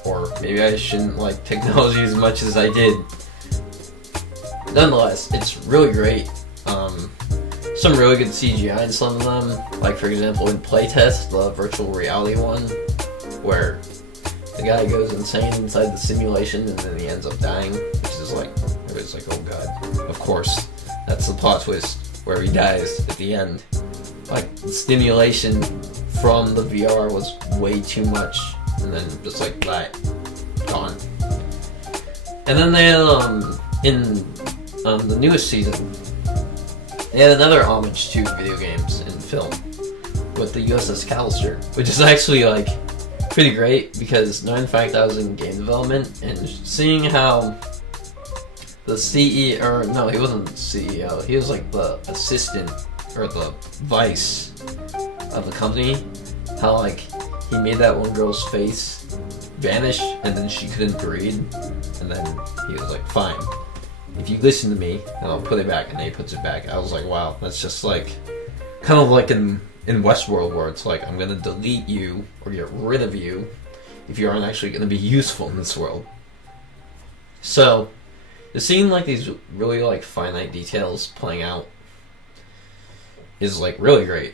Or maybe I shouldn't like technology as much as I did. Nonetheless, it's really great. Some really good CGI in some of them. Like, for example, in Playtest, the virtual reality one, where the guy goes insane inside the simulation and then he ends up dying, which is like, everybody's like, oh god. Of course, that's the plot twist, where he dies at the end. Like, the stimulation from the VR was way too much, and then just like that, gone. And then they had, in the newest season, they had another homage to video games and film with the USS Callister, which is actually like pretty great, because knowing the fact that I was in game development and seeing how the CEO, or no, he wasn't the CEO, he was like the assistant or the vice of the company, how like he made that one girl's face vanish and then she couldn't breathe, and then he was like, fine, if you listen to me, and I'll put it back, and then he puts it back. I was like, wow, that's just like, kind of like in Westworld, where it's like, I'm gonna delete you, or get rid of you, if you aren't actually gonna be useful in this world. So, seeing like these really like finite details playing out is like really great.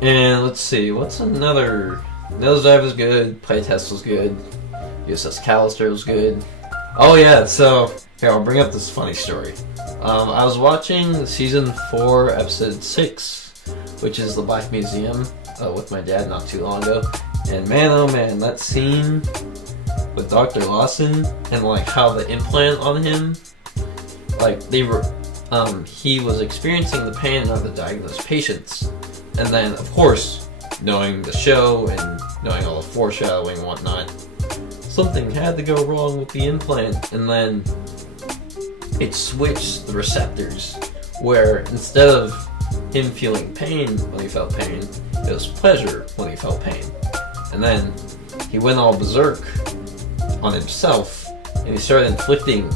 And let's see, what's another? Nosedive was good, Playtest was good, USS Callister was good. Oh yeah, so here, I'll bring up this funny story. I was watching season 4, episode 6, which is the Black Museum, with my dad not too long ago, and man, oh man, that scene with Dr. Lawson and like how the implant on him, like they were, he was experiencing the pain of the diagnosed patients, and then of course, knowing the show and knowing all the foreshadowing and whatnot, something had to go wrong with the implant, and then it switched the receptors, where instead of him feeling pain when he felt pain, it was pleasure when he felt pain. And then he went all berserk on himself, and he started inflicting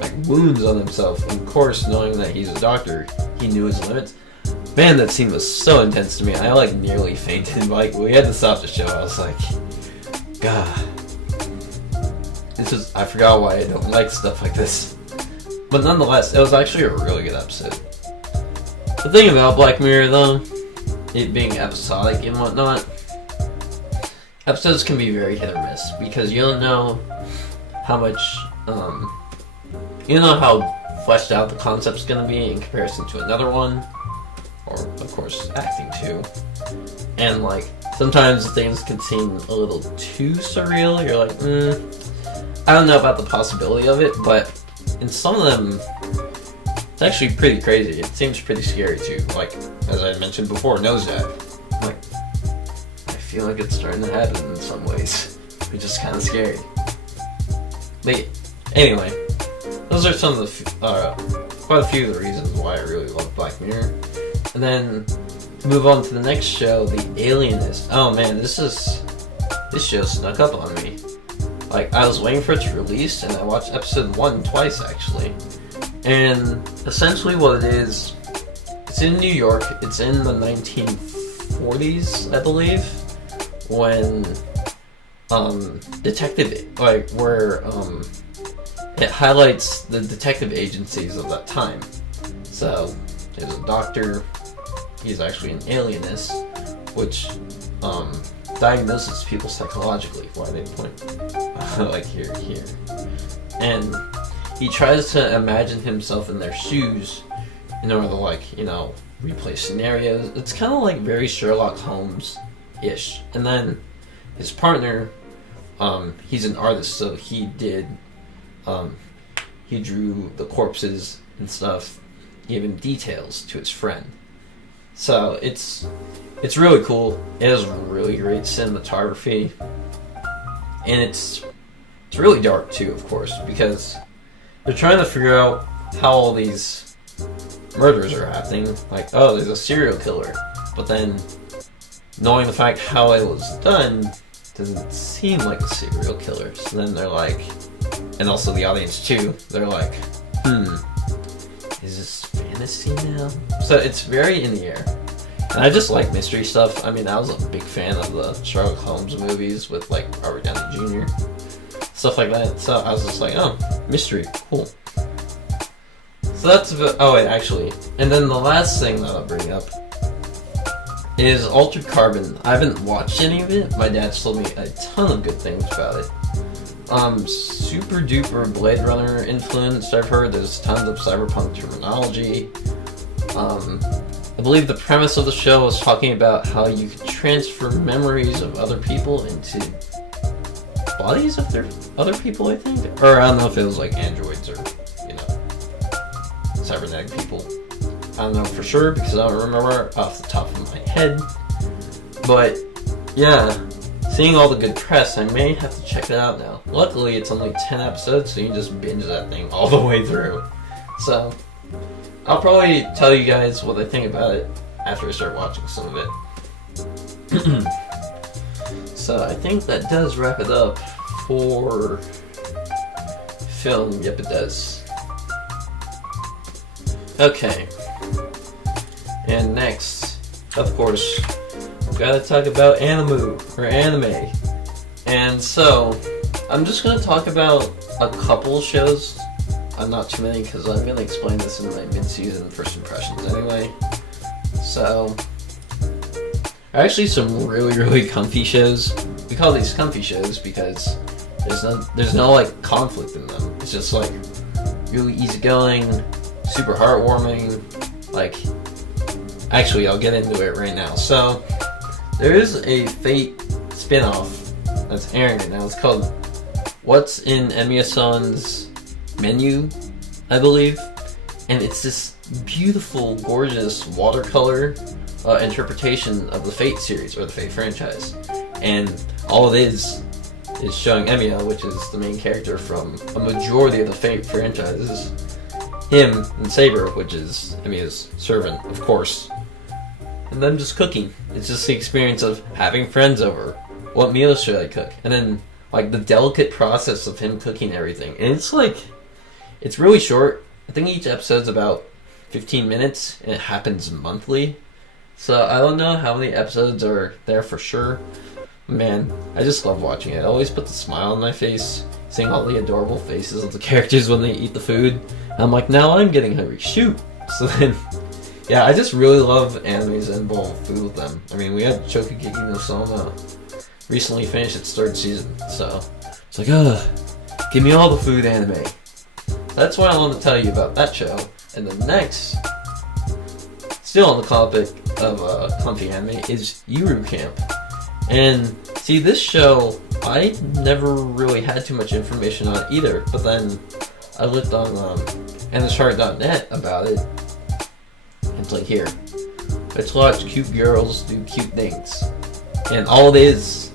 like wounds on himself. And of course, knowing that he's a doctor, he knew his limits. Man, that scene was so intense to me. I like nearly fainted. Like, we had to stop the show. I was like, God, I forgot why I don't like stuff like this. But nonetheless, it was actually a really good episode. The thing about Black Mirror, though, it being episodic and whatnot, episodes can be very hit or miss, because you don't know how much, you don't know how fleshed out the concept's gonna be in comparison to another one, or, of course, acting too. And, like, sometimes things can seem a little too surreal. You're like, I don't know about the possibility of it, but in some of them, it's actually pretty crazy. It seems pretty scary too. Like, as I mentioned before, nosedive. Like, I feel like it's starting to happen in some ways, which is kind of scary. But anyway, those are some of the quite a few of the reasons why I really love Black Mirror. And then to move on to the next show, The Alienist. Oh man, this show snuck up on me. Like, I was waiting for it to release, and I watched episode 1 twice actually. And essentially what it is, it's in New York, it's in the 1940s, I believe, when, detective, like, where, it highlights the detective agencies of that time. So, there's a doctor, he's actually an alienist, which, diagnoses people psychologically, why they point, like, here. And he tries to imagine himself in their shoes in order to, like, you know, replay scenarios. It's kind of like very Sherlock Holmes-ish. And then his partner, he's an artist, so he drew the corpses and stuff, giving details to his friend. So it's really cool. It has really great cinematography, and it's really dark too, of course, because they're trying to figure out how all these murders are happening. Like, oh, there's a serial killer, but then knowing the fact how it was done doesn't seem like a serial killer. So then they're like, and also the audience too, they're like, is this fantasy now? So it's very in the air. And I just like mystery stuff. I mean, I was a big fan of the Sherlock Holmes movies with, like, Robert Downey Jr., stuff like that. So I was just like, oh, mystery, cool. So that's about, oh wait, actually. And then the last thing that I'll bring up is Altered Carbon. I haven't watched any of it. My dad's told me a ton of good things about it. Super duper Blade Runner influenced, I've heard. There's tons of cyberpunk terminology. I believe the premise of the show was talking about how you could transfer memories of other people into bodies of other people, I think? Or I don't know if it was like androids or, you know, cybernetic people. I don't know for sure because I don't remember off the top of my head. But, yeah, seeing all the good press, I may have to check it out now. Luckily, it's only 10 episodes, so you can just binge that thing all the way through. So, I'll probably tell you guys what I think about it after I start watching some of it. So, I think that does wrap it up for film. Yep, it does. Okay. And next, of course, we've got to talk about anime. And so, I'm just going to talk about a couple shows. Not too many, because I'm going to explain this in my mid-season first impressions anyway. So, actually some really, really comfy shows. We call these comfy shows because there's no like conflict in them. It's just like really easygoing, super heartwarming. Like, actually, I'll get into it right now. So, there is a Fate spin-off that's airing right now. It's called What's in Emiya-san's Menu, I believe. And it's this beautiful, gorgeous watercolor interpretation of the Fate series, or the Fate franchise. And all it is showing Emiya, which is the main character from a majority of the Fate franchises, him and Saber, which is Emiya's servant, of course, and them just cooking. It's just the experience of having friends over. What meals should I cook? And then, like, the delicate process of him cooking everything. And it's like, it's really short. I think each episode's about 15 minutes, and it happens monthly. So I don't know how many episodes are there for sure. Man, I just love watching it. It always puts a smile on my face, seeing all the adorable faces of the characters when they eat the food. And I'm like, now I'm getting hungry. Shoot! So then, yeah, I just really love animes that involve food with them. I mean, we had Shokugeki no Soma recently finished its 3rd season, so it's like, give me all the food anime. That's why I want to tell you about that show. And the next, still on the topic of comfy anime, is Yuru Camp. And see, this show, I never really had too much information on it either, but then I looked on anishart.net about it, and it's like, here, let's watch cute girls do cute things. And all it is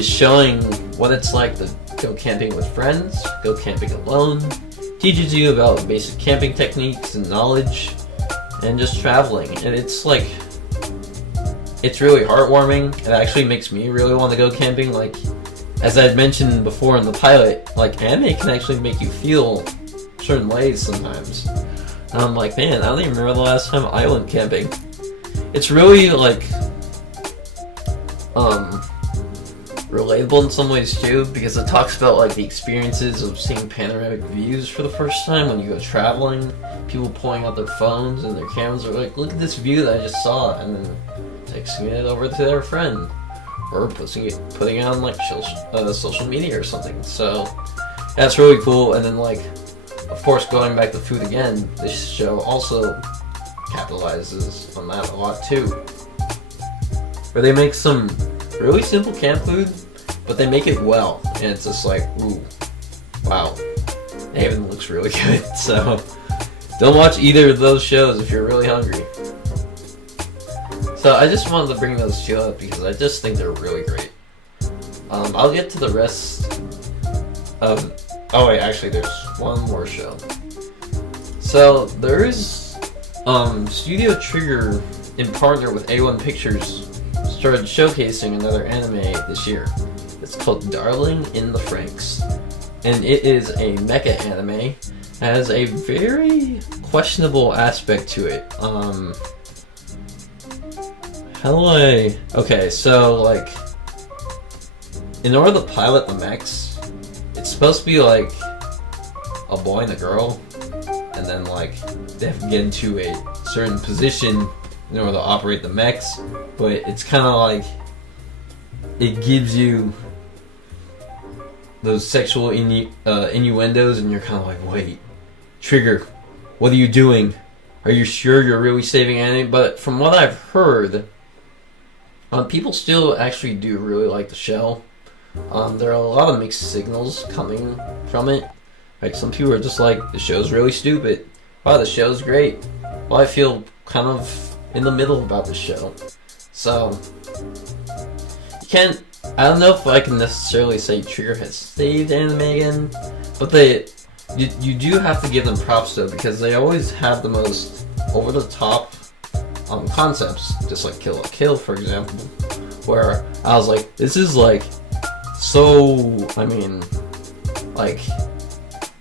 showing what it's like to go camping with friends, go camping alone, teaches you about basic camping techniques and knowledge, and just traveling. And it's like, it's really heartwarming. It actually makes me really want to go camping. Like, as I had mentioned before in the pilot, like, anime can actually make you feel certain ways sometimes. And I'm like, man, I don't even remember the last time I went camping. It's really, like, relatable in some ways too, because it talks about, like, the experiences of seeing panoramic views for the first time when you go traveling. People pulling out their phones and their cameras are like, look at this view that I just saw, and then texting it over to their friend, or putting it on, like, social media or something. So that's really cool. And then, like, of course, going back to food again, this show also capitalizes on that a lot too, where they make some really simple camp food, but they make it well, and it's just like, ooh, wow, it even looks really good. So don't watch either of those shows if you're really hungry. So I just wanted to bring those two up because I just think they're really great. I'll get to the rest of... Oh wait, actually there's one more show. So there's Studio Trigger, in partner with A1 Pictures, started showcasing another anime this year. It's called Darling in the Franxx, and it is a mecha anime. It has a very questionable aspect to it. Okay, so, like, in order to pilot the mechs, it's supposed to be like a boy and a girl, and then, like, they have to get into a certain position in order to operate the mechs, but it's kind of like, it gives you those sexual innuendos, and you're kind of like, wait, Trigger, what are you doing? Are you sure you're really saving anime? But from what I've heard, people still actually do really like the show. There are a lot of mixed signals coming from it. Like, some people are just like, the show's really stupid. Wow, the show's great. Well, I feel kind of in the middle about the show. So, you can't... I don't know if I can necessarily say Trigger has saved anime again, but you do have to give them props though, because they always have the most over-the-top concepts, just like Kill la Kill, for example, where I was like, this is like, so, I mean, like,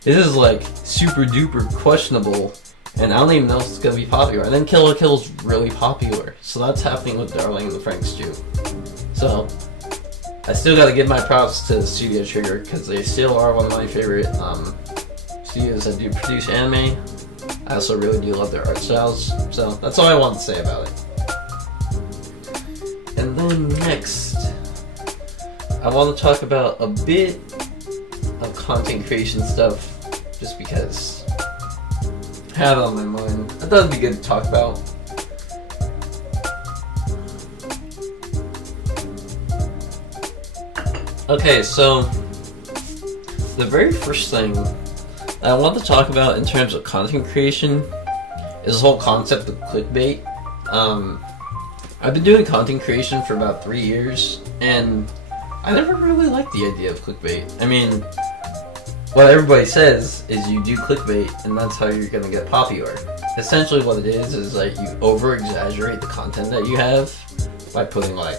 this is like super duper questionable, and I don't even know if it's gonna be popular. And then Kill la Kill's really popular, so that's happening with Darling in the Franxx too. So, I still gotta give my props to Studio Trigger, because they still are one of my favorite studios that do produce anime. I also really do love their art styles, so that's all I want to say about it. And then next, I want to talk about a bit of content creation stuff, just because I have it on my mind. I thought it'd be good to talk about. Okay, so the very first thing I want to talk about in terms of content creation is this whole concept of clickbait. I've been doing content creation for about 3 years, and I never really liked the idea of clickbait. I mean, what everybody says is you do clickbait, and that's how you're gonna get popular. Essentially what it is that you over-exaggerate the content that you have by putting like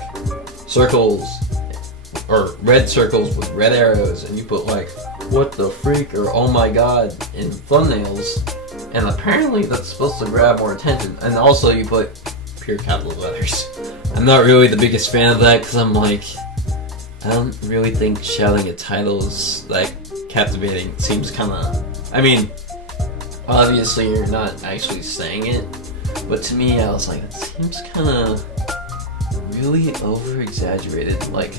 circles, or red circles with red arrows, and you put like, what the freak, or oh my god in thumbnails, and apparently that's supposed to grab more attention. And also you put pure capital letters. I'm not really the biggest fan of that, because I'm like, I don't really think shouting at titles like captivating. It seems kinda, I mean, obviously you're not actually saying it, but to me I was like, it seems kinda really over exaggerated. Like,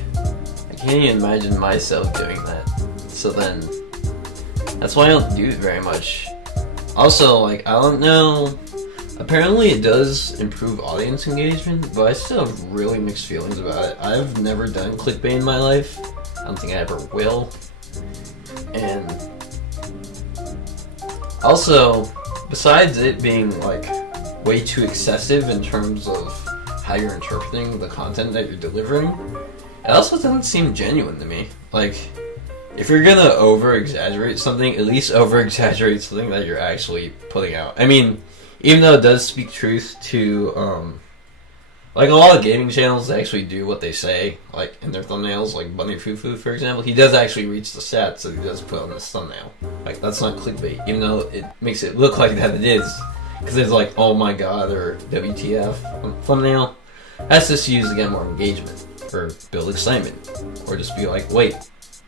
I can't even imagine myself doing that. So then, that's why I don't do it very much. Also, like, I don't know, apparently it does improve audience engagement, but I still have really mixed feelings about it. I've never done clickbait in my life. I don't think I ever will. And also, besides it being like way too excessive in terms of how you're interpreting the content that you're delivering, it also doesn't seem genuine to me. Like, if you're gonna over-exaggerate something, at least over-exaggerate something that you're actually putting out. I mean, even though it does speak truth to, like a lot of gaming channels actually do what they say, like in their thumbnails, like Bunny Fufu, for example, he does actually reach the stats that he does put on his thumbnail. Like, that's not clickbait, even though it makes it look like that it is. Because it's like, oh my god, or WTF on the thumbnail. That's just used to get more engagement, or build excitement, or just be like, wait,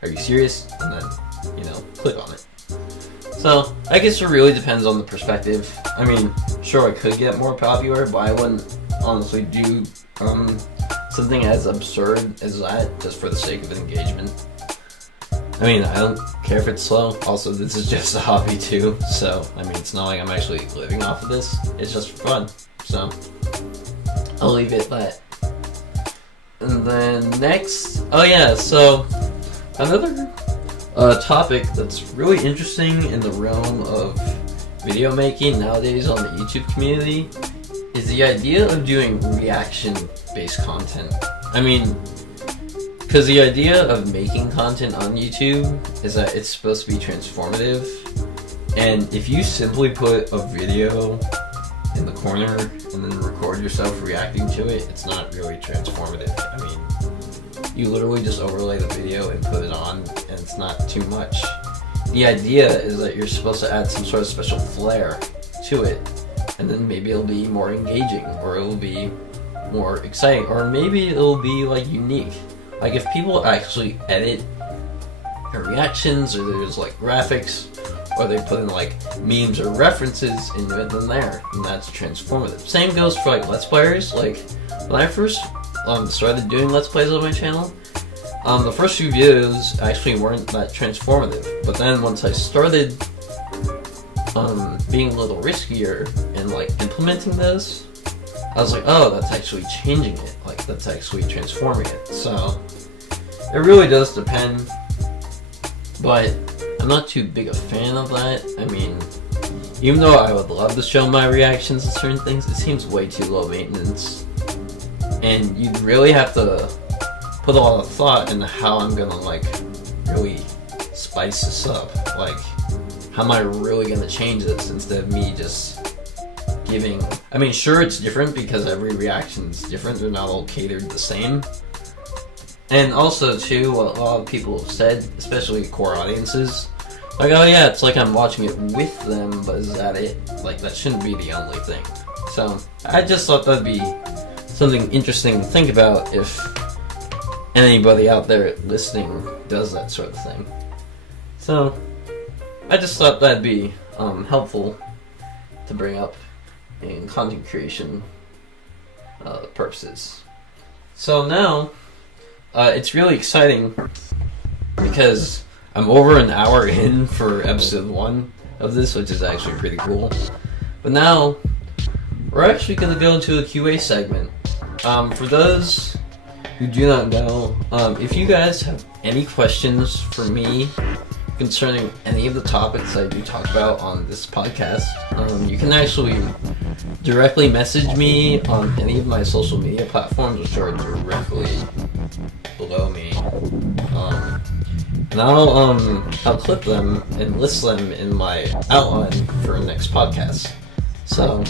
are you serious? And then, you know, click on it. So, I guess it really depends on the perspective. I mean, sure, I could get more popular, but I wouldn't honestly do something as absurd as that just for the sake of engagement. I mean, I don't care if it's slow. Also, this is just a hobby too, so, I mean, it's not like I'm actually living off of this. It's just for fun. So, I'll leave it at that. And then next, oh yeah, so another topic that's really interesting in the realm of video making nowadays on the YouTube community is the idea of doing reaction-based content. I mean, because the idea of making content on YouTube is that it's supposed to be transformative, and if you simply put a video in the corner and then record yourself reacting to it, it's not really transformative. I mean, you literally just overlay the video and put it on, and it's not too much. The idea is that you're supposed to add some sort of special flair to it, and then maybe it'll be more engaging, or it'll be more exciting, or maybe it'll be like unique. Like, if people actually edit their reactions, or there's like graphics, or they put in like memes or references into it, then that's transformative. Same goes for like Let's Players. Like, when I first started doing Let's Plays on my channel, the first few videos actually weren't that transformative, but then once I started being a little riskier and like implementing those, I was like, oh, that's actually changing it, like that's actually transforming it. So it really does depend, but I'm not too big a fan of that. I mean, even though I would love to show my reactions to certain things, it seems way too low maintenance. And you'd really have to put a lot of thought into how I'm gonna like really spice this up. Like, how am I really gonna change this instead of me just giving... I mean, sure, it's different because every reaction's different. They're not all catered the same. And also, too, what a lot of people have said, especially core audiences, like, oh yeah, it's like I'm watching it with them, but is that it? Like, that shouldn't be the only thing. So, I just thought that'd be something interesting to think about if anybody out there listening does that sort of thing. So, I just thought that'd be helpful to bring up in content creation purposes. So now, it's really exciting because I'm over an hour in for episode 1 of this, which is actually pretty cool. But now, we're actually going to go into a QA segment. For those who do not know, if you guys have any questions for me concerning any of the topics I do talk about on this podcast, you can actually directly message me on any of my social media platforms, which are directly below me. And I'll clip them and list them in my outline for the next podcast. So,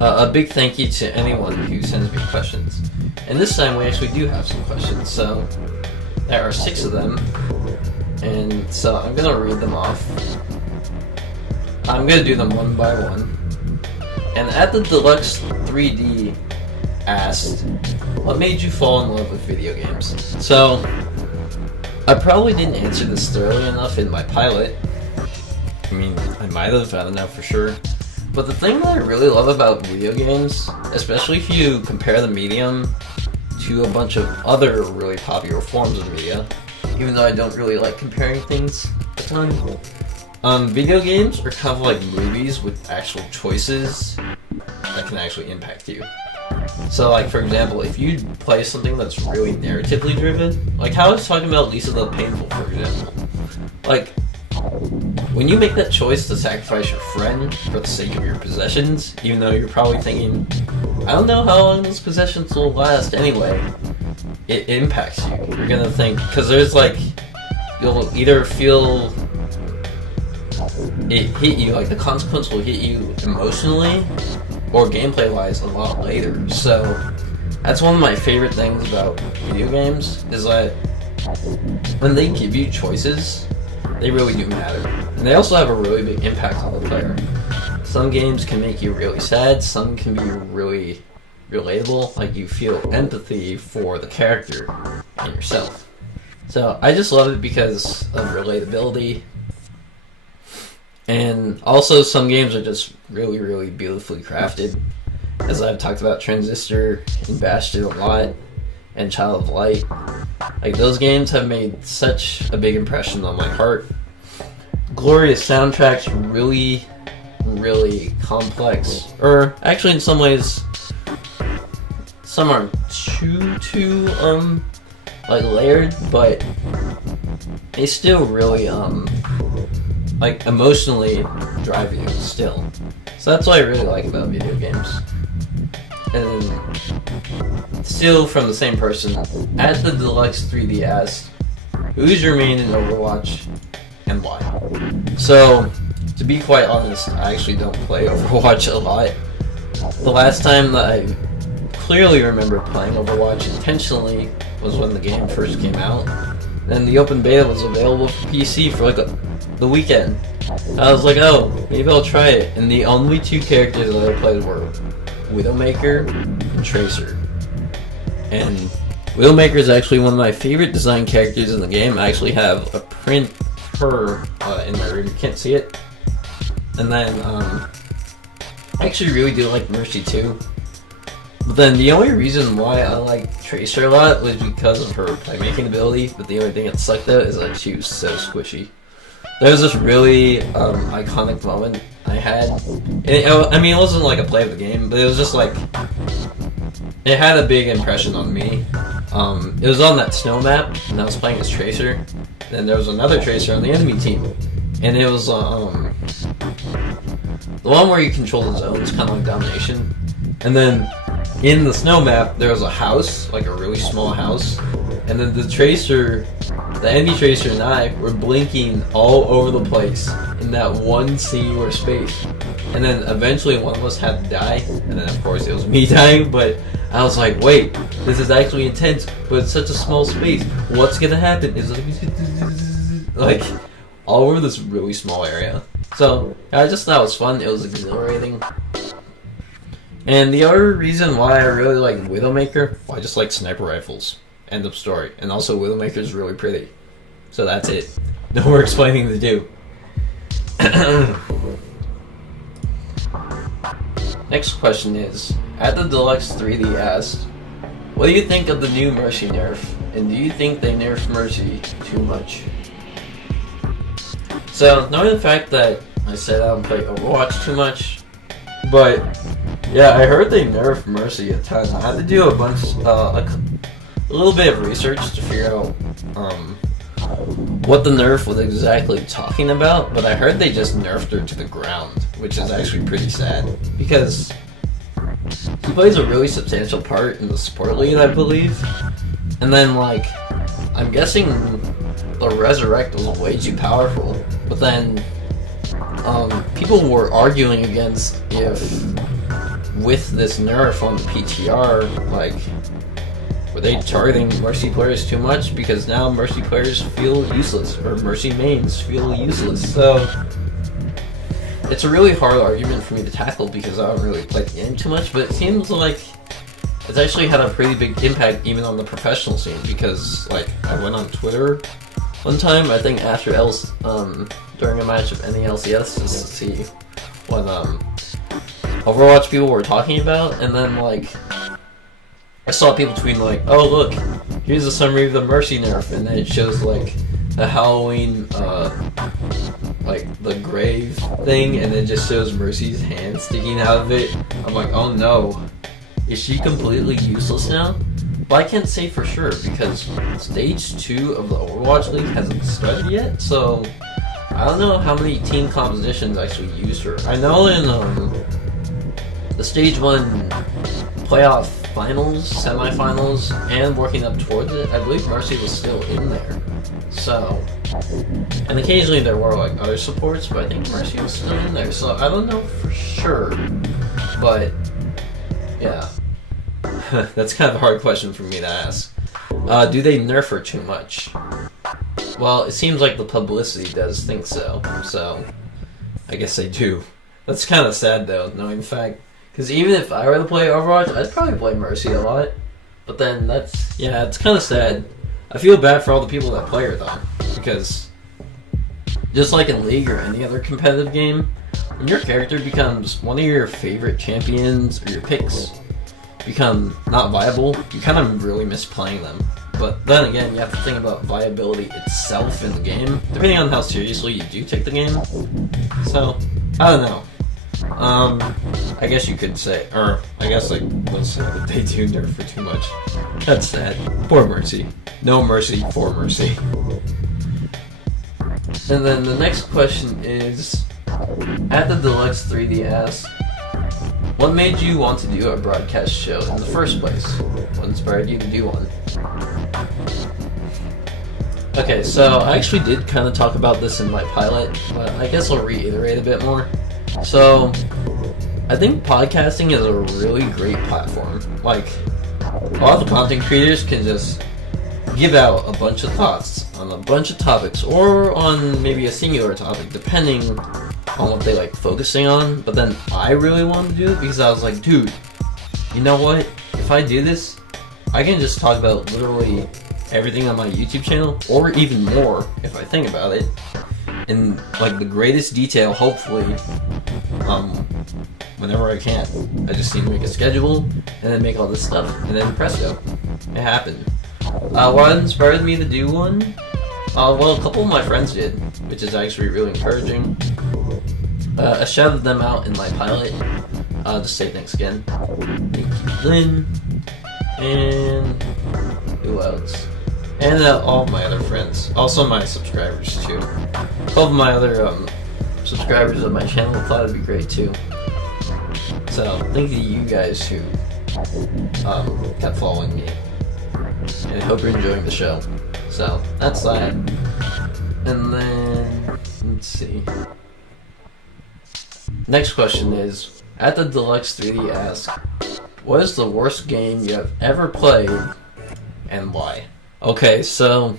a big thank you to anyone who sends me questions. And this time we actually do have some questions. So, there are 6 of them. And so I'm going to read them off. I'm going to do them one by one. And at the Deluxe 3D asked, what made you fall in love with video games? So, I probably didn't answer this thoroughly enough in my pilot. I mean, I might have, I don't know for sure. But the thing that I really love about video games, especially if you compare the medium to a bunch of other really popular forms of media, even though I don't really like comparing things a ton, video games are kind of like movies with actual choices that can actually impact you. So, like, for example, if you play something that's really narratively driven, like how I was talking about Lisa the Painful, for example, like, when you make that choice to sacrifice your friend for the sake of your possessions, even though you're probably thinking, I don't know how long those possessions will last anyway, it impacts you. You're gonna think, because there's like, you'll either feel it hit you, like the consequence will hit you emotionally or gameplay wise a lot later. So that's one of my favorite things about video games, is that when they give you choices, they really do matter. And they also have a really big impact on the player. Some games can make you really sad, some can be really relatable, like you feel empathy for the character and yourself. So I just love it because of relatability. And also some games are just really, really beautifully crafted. As I've talked about Transistor and Bastion a lot, and Child of Light. Like, those games have made such a big impression on my heart. Glorious soundtracks, really, really complex. Or, actually in some ways, some aren't too, like, layered, but they still really, like, emotionally drive you still. So that's what I really like about video games. And still from the same person, at the Deluxe 3D asked, who's your main in Overwatch and why? So, to be quite honest, I actually don't play Overwatch a lot. The last time that I clearly remember playing Overwatch intentionally was when the game first came out. Then the open beta was available for PC for like the weekend. I was like, oh, maybe I'll try it. And the only 2 characters that I played were Widowmaker and Tracer. And Widowmaker is actually one of my favorite design characters in the game. I actually have a print of her in my room. You can't see it. And then I actually really do like Mercy too. But then the only reason why I like Tracer a lot was because of her playmaking ability. But the only thing that sucked out is that she was so squishy. There was this really iconic moment I had. I mean, it wasn't like a play of the game, but it was just like, it had a big impression on me. It was on that snow map, and I was playing as Tracer. Then there was another Tracer on the enemy team, and it was the one where you control the zones, kind of like Domination. And then in the snow map, there was a house, like a really small house, and then the enemy Tracer and I were blinking all over the place in that one singular space. And then eventually one of us had to die, and then of course it was me dying, but I was like, wait, this is actually intense, but it's such a small space. What's gonna happen? It's like all over this really small area. So I just thought it was fun, it was exhilarating. And the other reason why I really like Widowmaker, well, I just like sniper rifles. End of story. And also Widowmaker is really pretty. So that's it. No more explaining to do. Next question is, at the Deluxe 3D asked, what do you think of the new Mercy nerf? And do you think they nerf Mercy too much? So, knowing the fact that I said I don't play Overwatch too much, but yeah, I heard they nerfed Mercy a ton. I had to do a bunch, a little bit of research to figure out what the nerf was exactly talking about, but I heard they just nerfed her to the ground, which is actually pretty sad, because he plays a really substantial part in the support league, I believe, and then, like, I'm guessing the Resurrect was way too powerful, but then people were arguing against if, with this nerf on the PTR, like, were they targeting Mercy players too much? Because now Mercy players feel useless, or Mercy mains feel useless. So it's a really hard argument for me to tackle because I don't really play the game too much, but it seems like it's actually had a pretty big impact even on the professional scene, because, like, I went on Twitter one time, I think after during a match of NALCS, just to see what Overwatch people were talking about, and then, like, I saw people tweeting like, oh look, here's a summary of the Mercy nerf, and then it shows like the Halloween, like the grave thing, and it just shows Mercy's hand sticking out of it. I'm like, oh no, is she completely useless now? But I can't say for sure because stage 2 of the Overwatch League hasn't started yet, so I don't know how many team compositions actually used her. I know in the stage 1 playoff finals, semifinals, and working up towards it, I believe Mercy was still in there. So, and occasionally there were like other supports, but I think Mercy was still in there. So I don't know for sure, but yeah, that's kind of a hard question for me to ask. Do they nerf her too much? Well, it seems like the publicity does think so. So I guess they do. That's kind of sad though, knowing the fact. Because even if I were to play Overwatch, I'd probably play Mercy a lot. But then that's, yeah, it's kind of sad. I feel bad for all the people that play her though. Because just like in League or any other competitive game, when your character becomes one of your favorite champions or your picks become not viable, you kind of really miss playing them. But then again, you have to think about viability itself in the game, depending on how seriously you do take the game. So, I don't know. I guess you could say, or I guess like we'll say that they do nerf for too much. That's sad. Poor Mercy. No mercy for Mercy. And then the next question is, at the Deluxe 3D asks, what made you want to do a broadcast show in the first place? What inspired you to do one? Okay, so I actually did kind of talk about this in my pilot, but I guess I'll reiterate a bit more. So, I think podcasting is a really great platform. Like, a lot of the content creators can just give out a bunch of thoughts on a bunch of topics, or on maybe a singular topic, depending on what they like focusing on. But then I really wanted to do it because I was like, dude, you know what? If I do this, I can just talk about literally everything on my YouTube channel, or even more if I think about it, in like the greatest detail, hopefully, whenever I can. I just need to make a schedule, and then make all this stuff, and then presto, it happened. What inspired me to do one? Well, a couple of my friends did, which is actually really encouraging. I shouted them out in my pilot, to say thanks again. Thank you, Lynn, and who else? And all of my other friends, also my subscribers too. All of my other subscribers of my channel thought it'd be great too. So thank you to you guys who kept following me, and I hope you're enjoying the show. So that's that. And then let's see. Next question is, at the Deluxe 3D asks, what is the worst game you have ever played and why? Okay, so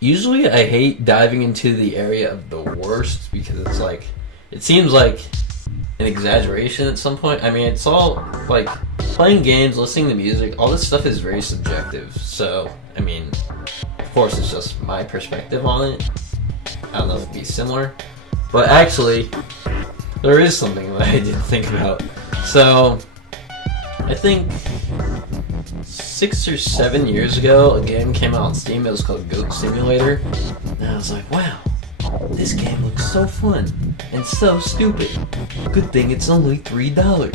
usually I hate diving into the area of the worst because it's like, it seems like an exaggeration at some point. I mean, it's all like playing games, listening to music, all this stuff is very subjective. So, I mean, of course it's just my perspective on it. I don't know if it'd be similar, but actually there is something that I did think about. So, I think 6 or 7 years ago, a game came out on Steam. It was called Goat Simulator, and I was like, wow, this game looks so fun and so stupid. Good thing it's only $3.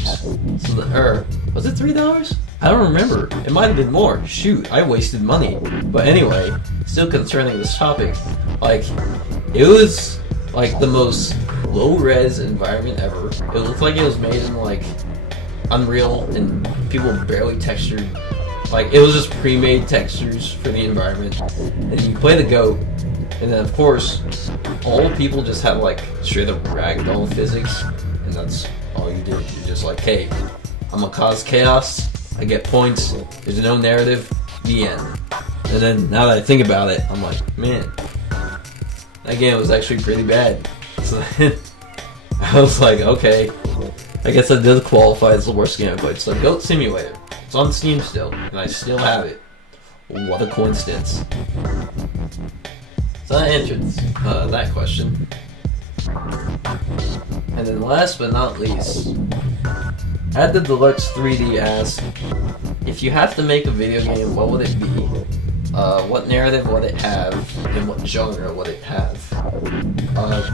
So was it $3? I don't remember. It might have been more. Shoot, I wasted money. But anyway, still concerning this topic, like, it was like the most low-res environment ever. It looked like it was made in like Unreal and people barely textured. Like, it was just pre-made textures for the environment. And you play the GOAT, and then of course, all people just had like straight up ragdoll physics, and that's all you did. You're just like, hey, I'm gonna cause chaos, I get points, there's no narrative, the end. And then now that I think about it, I'm like, man, that game was actually pretty bad. So then I was like, okay, I guess that does qualify as the worst game I played. So GOAT Simulator, it's on Steam still, and I still have it. What a coincidence. So that answers that question. And then last but not least, At the Deluxe 3D asks, if you have to make a video game, what would it be? What narrative would it have? And what genre would it have?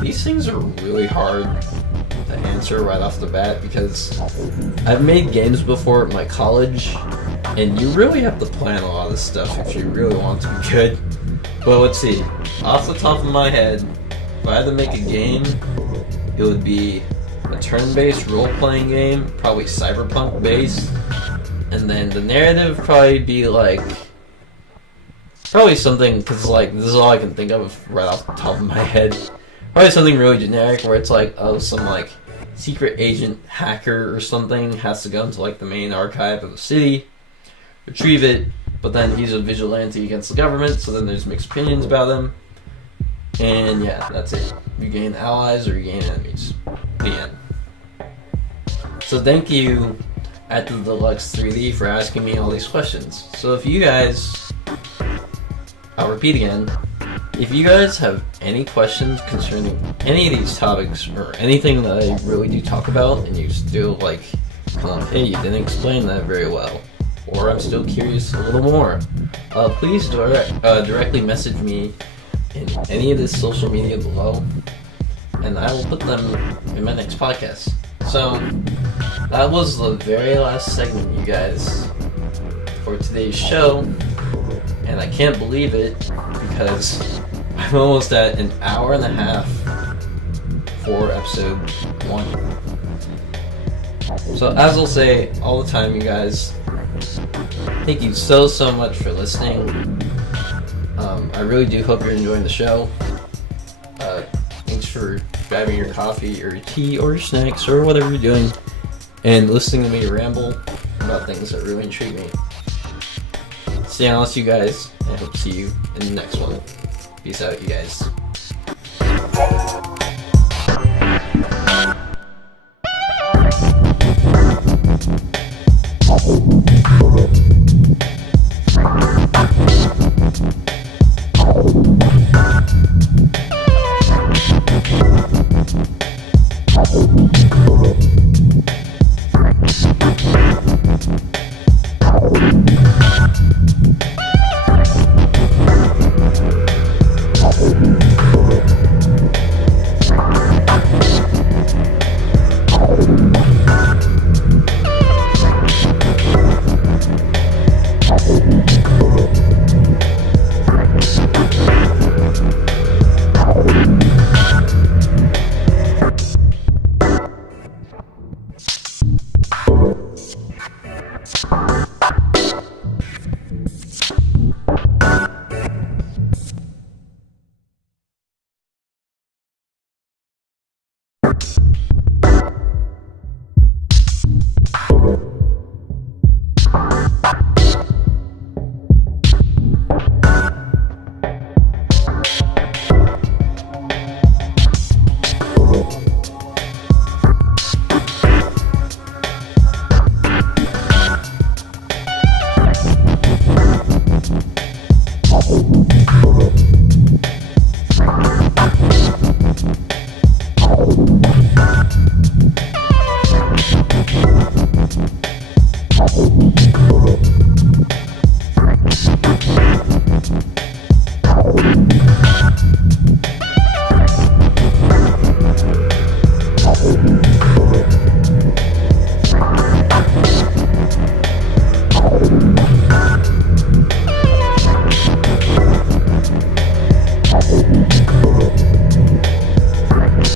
These things are really hard to answer right off the bat because I've made games before at my college, and you really have to plan a lot of stuff if you really want to be good. But let's see, off the top of my head, if I had to make a game, it would be a turn-based role-playing game, probably cyberpunk-based, and then the narrative would probably be like, probably something, because like, this is all I can think of right off the top of my head, probably something really generic where it's like, oh, some like secret agent hacker or something has to go into like the main archive of the city, retrieve it, but then he's a vigilante against the government, so then there's mixed opinions about him. And yeah, that's it. You gain allies or you gain enemies. The end. So thank you, At the Deluxe 3D, for asking me all these questions. So if you guys, I'll repeat again, if you guys have any questions concerning any of these topics or anything that I really do talk about, and you still like, come on, hey, you didn't explain that very well, or I'm still curious a little more, please directly message me in any of this social media below, and I will put them in my next podcast. So, that was the very last segment, you guys, for today's show, and I can't believe it, because I'm almost at an hour and a half for episode 1. So, as I'll say all the time, you guys, thank you so much for listening. I really do hope you're enjoying the show. Thanks for grabbing your coffee or your tea or your snacks or whatever you're doing and listening to me ramble about things that really intrigue me. Stay honest, you guys, and I hope to see you in the next one. Peace out, you guys.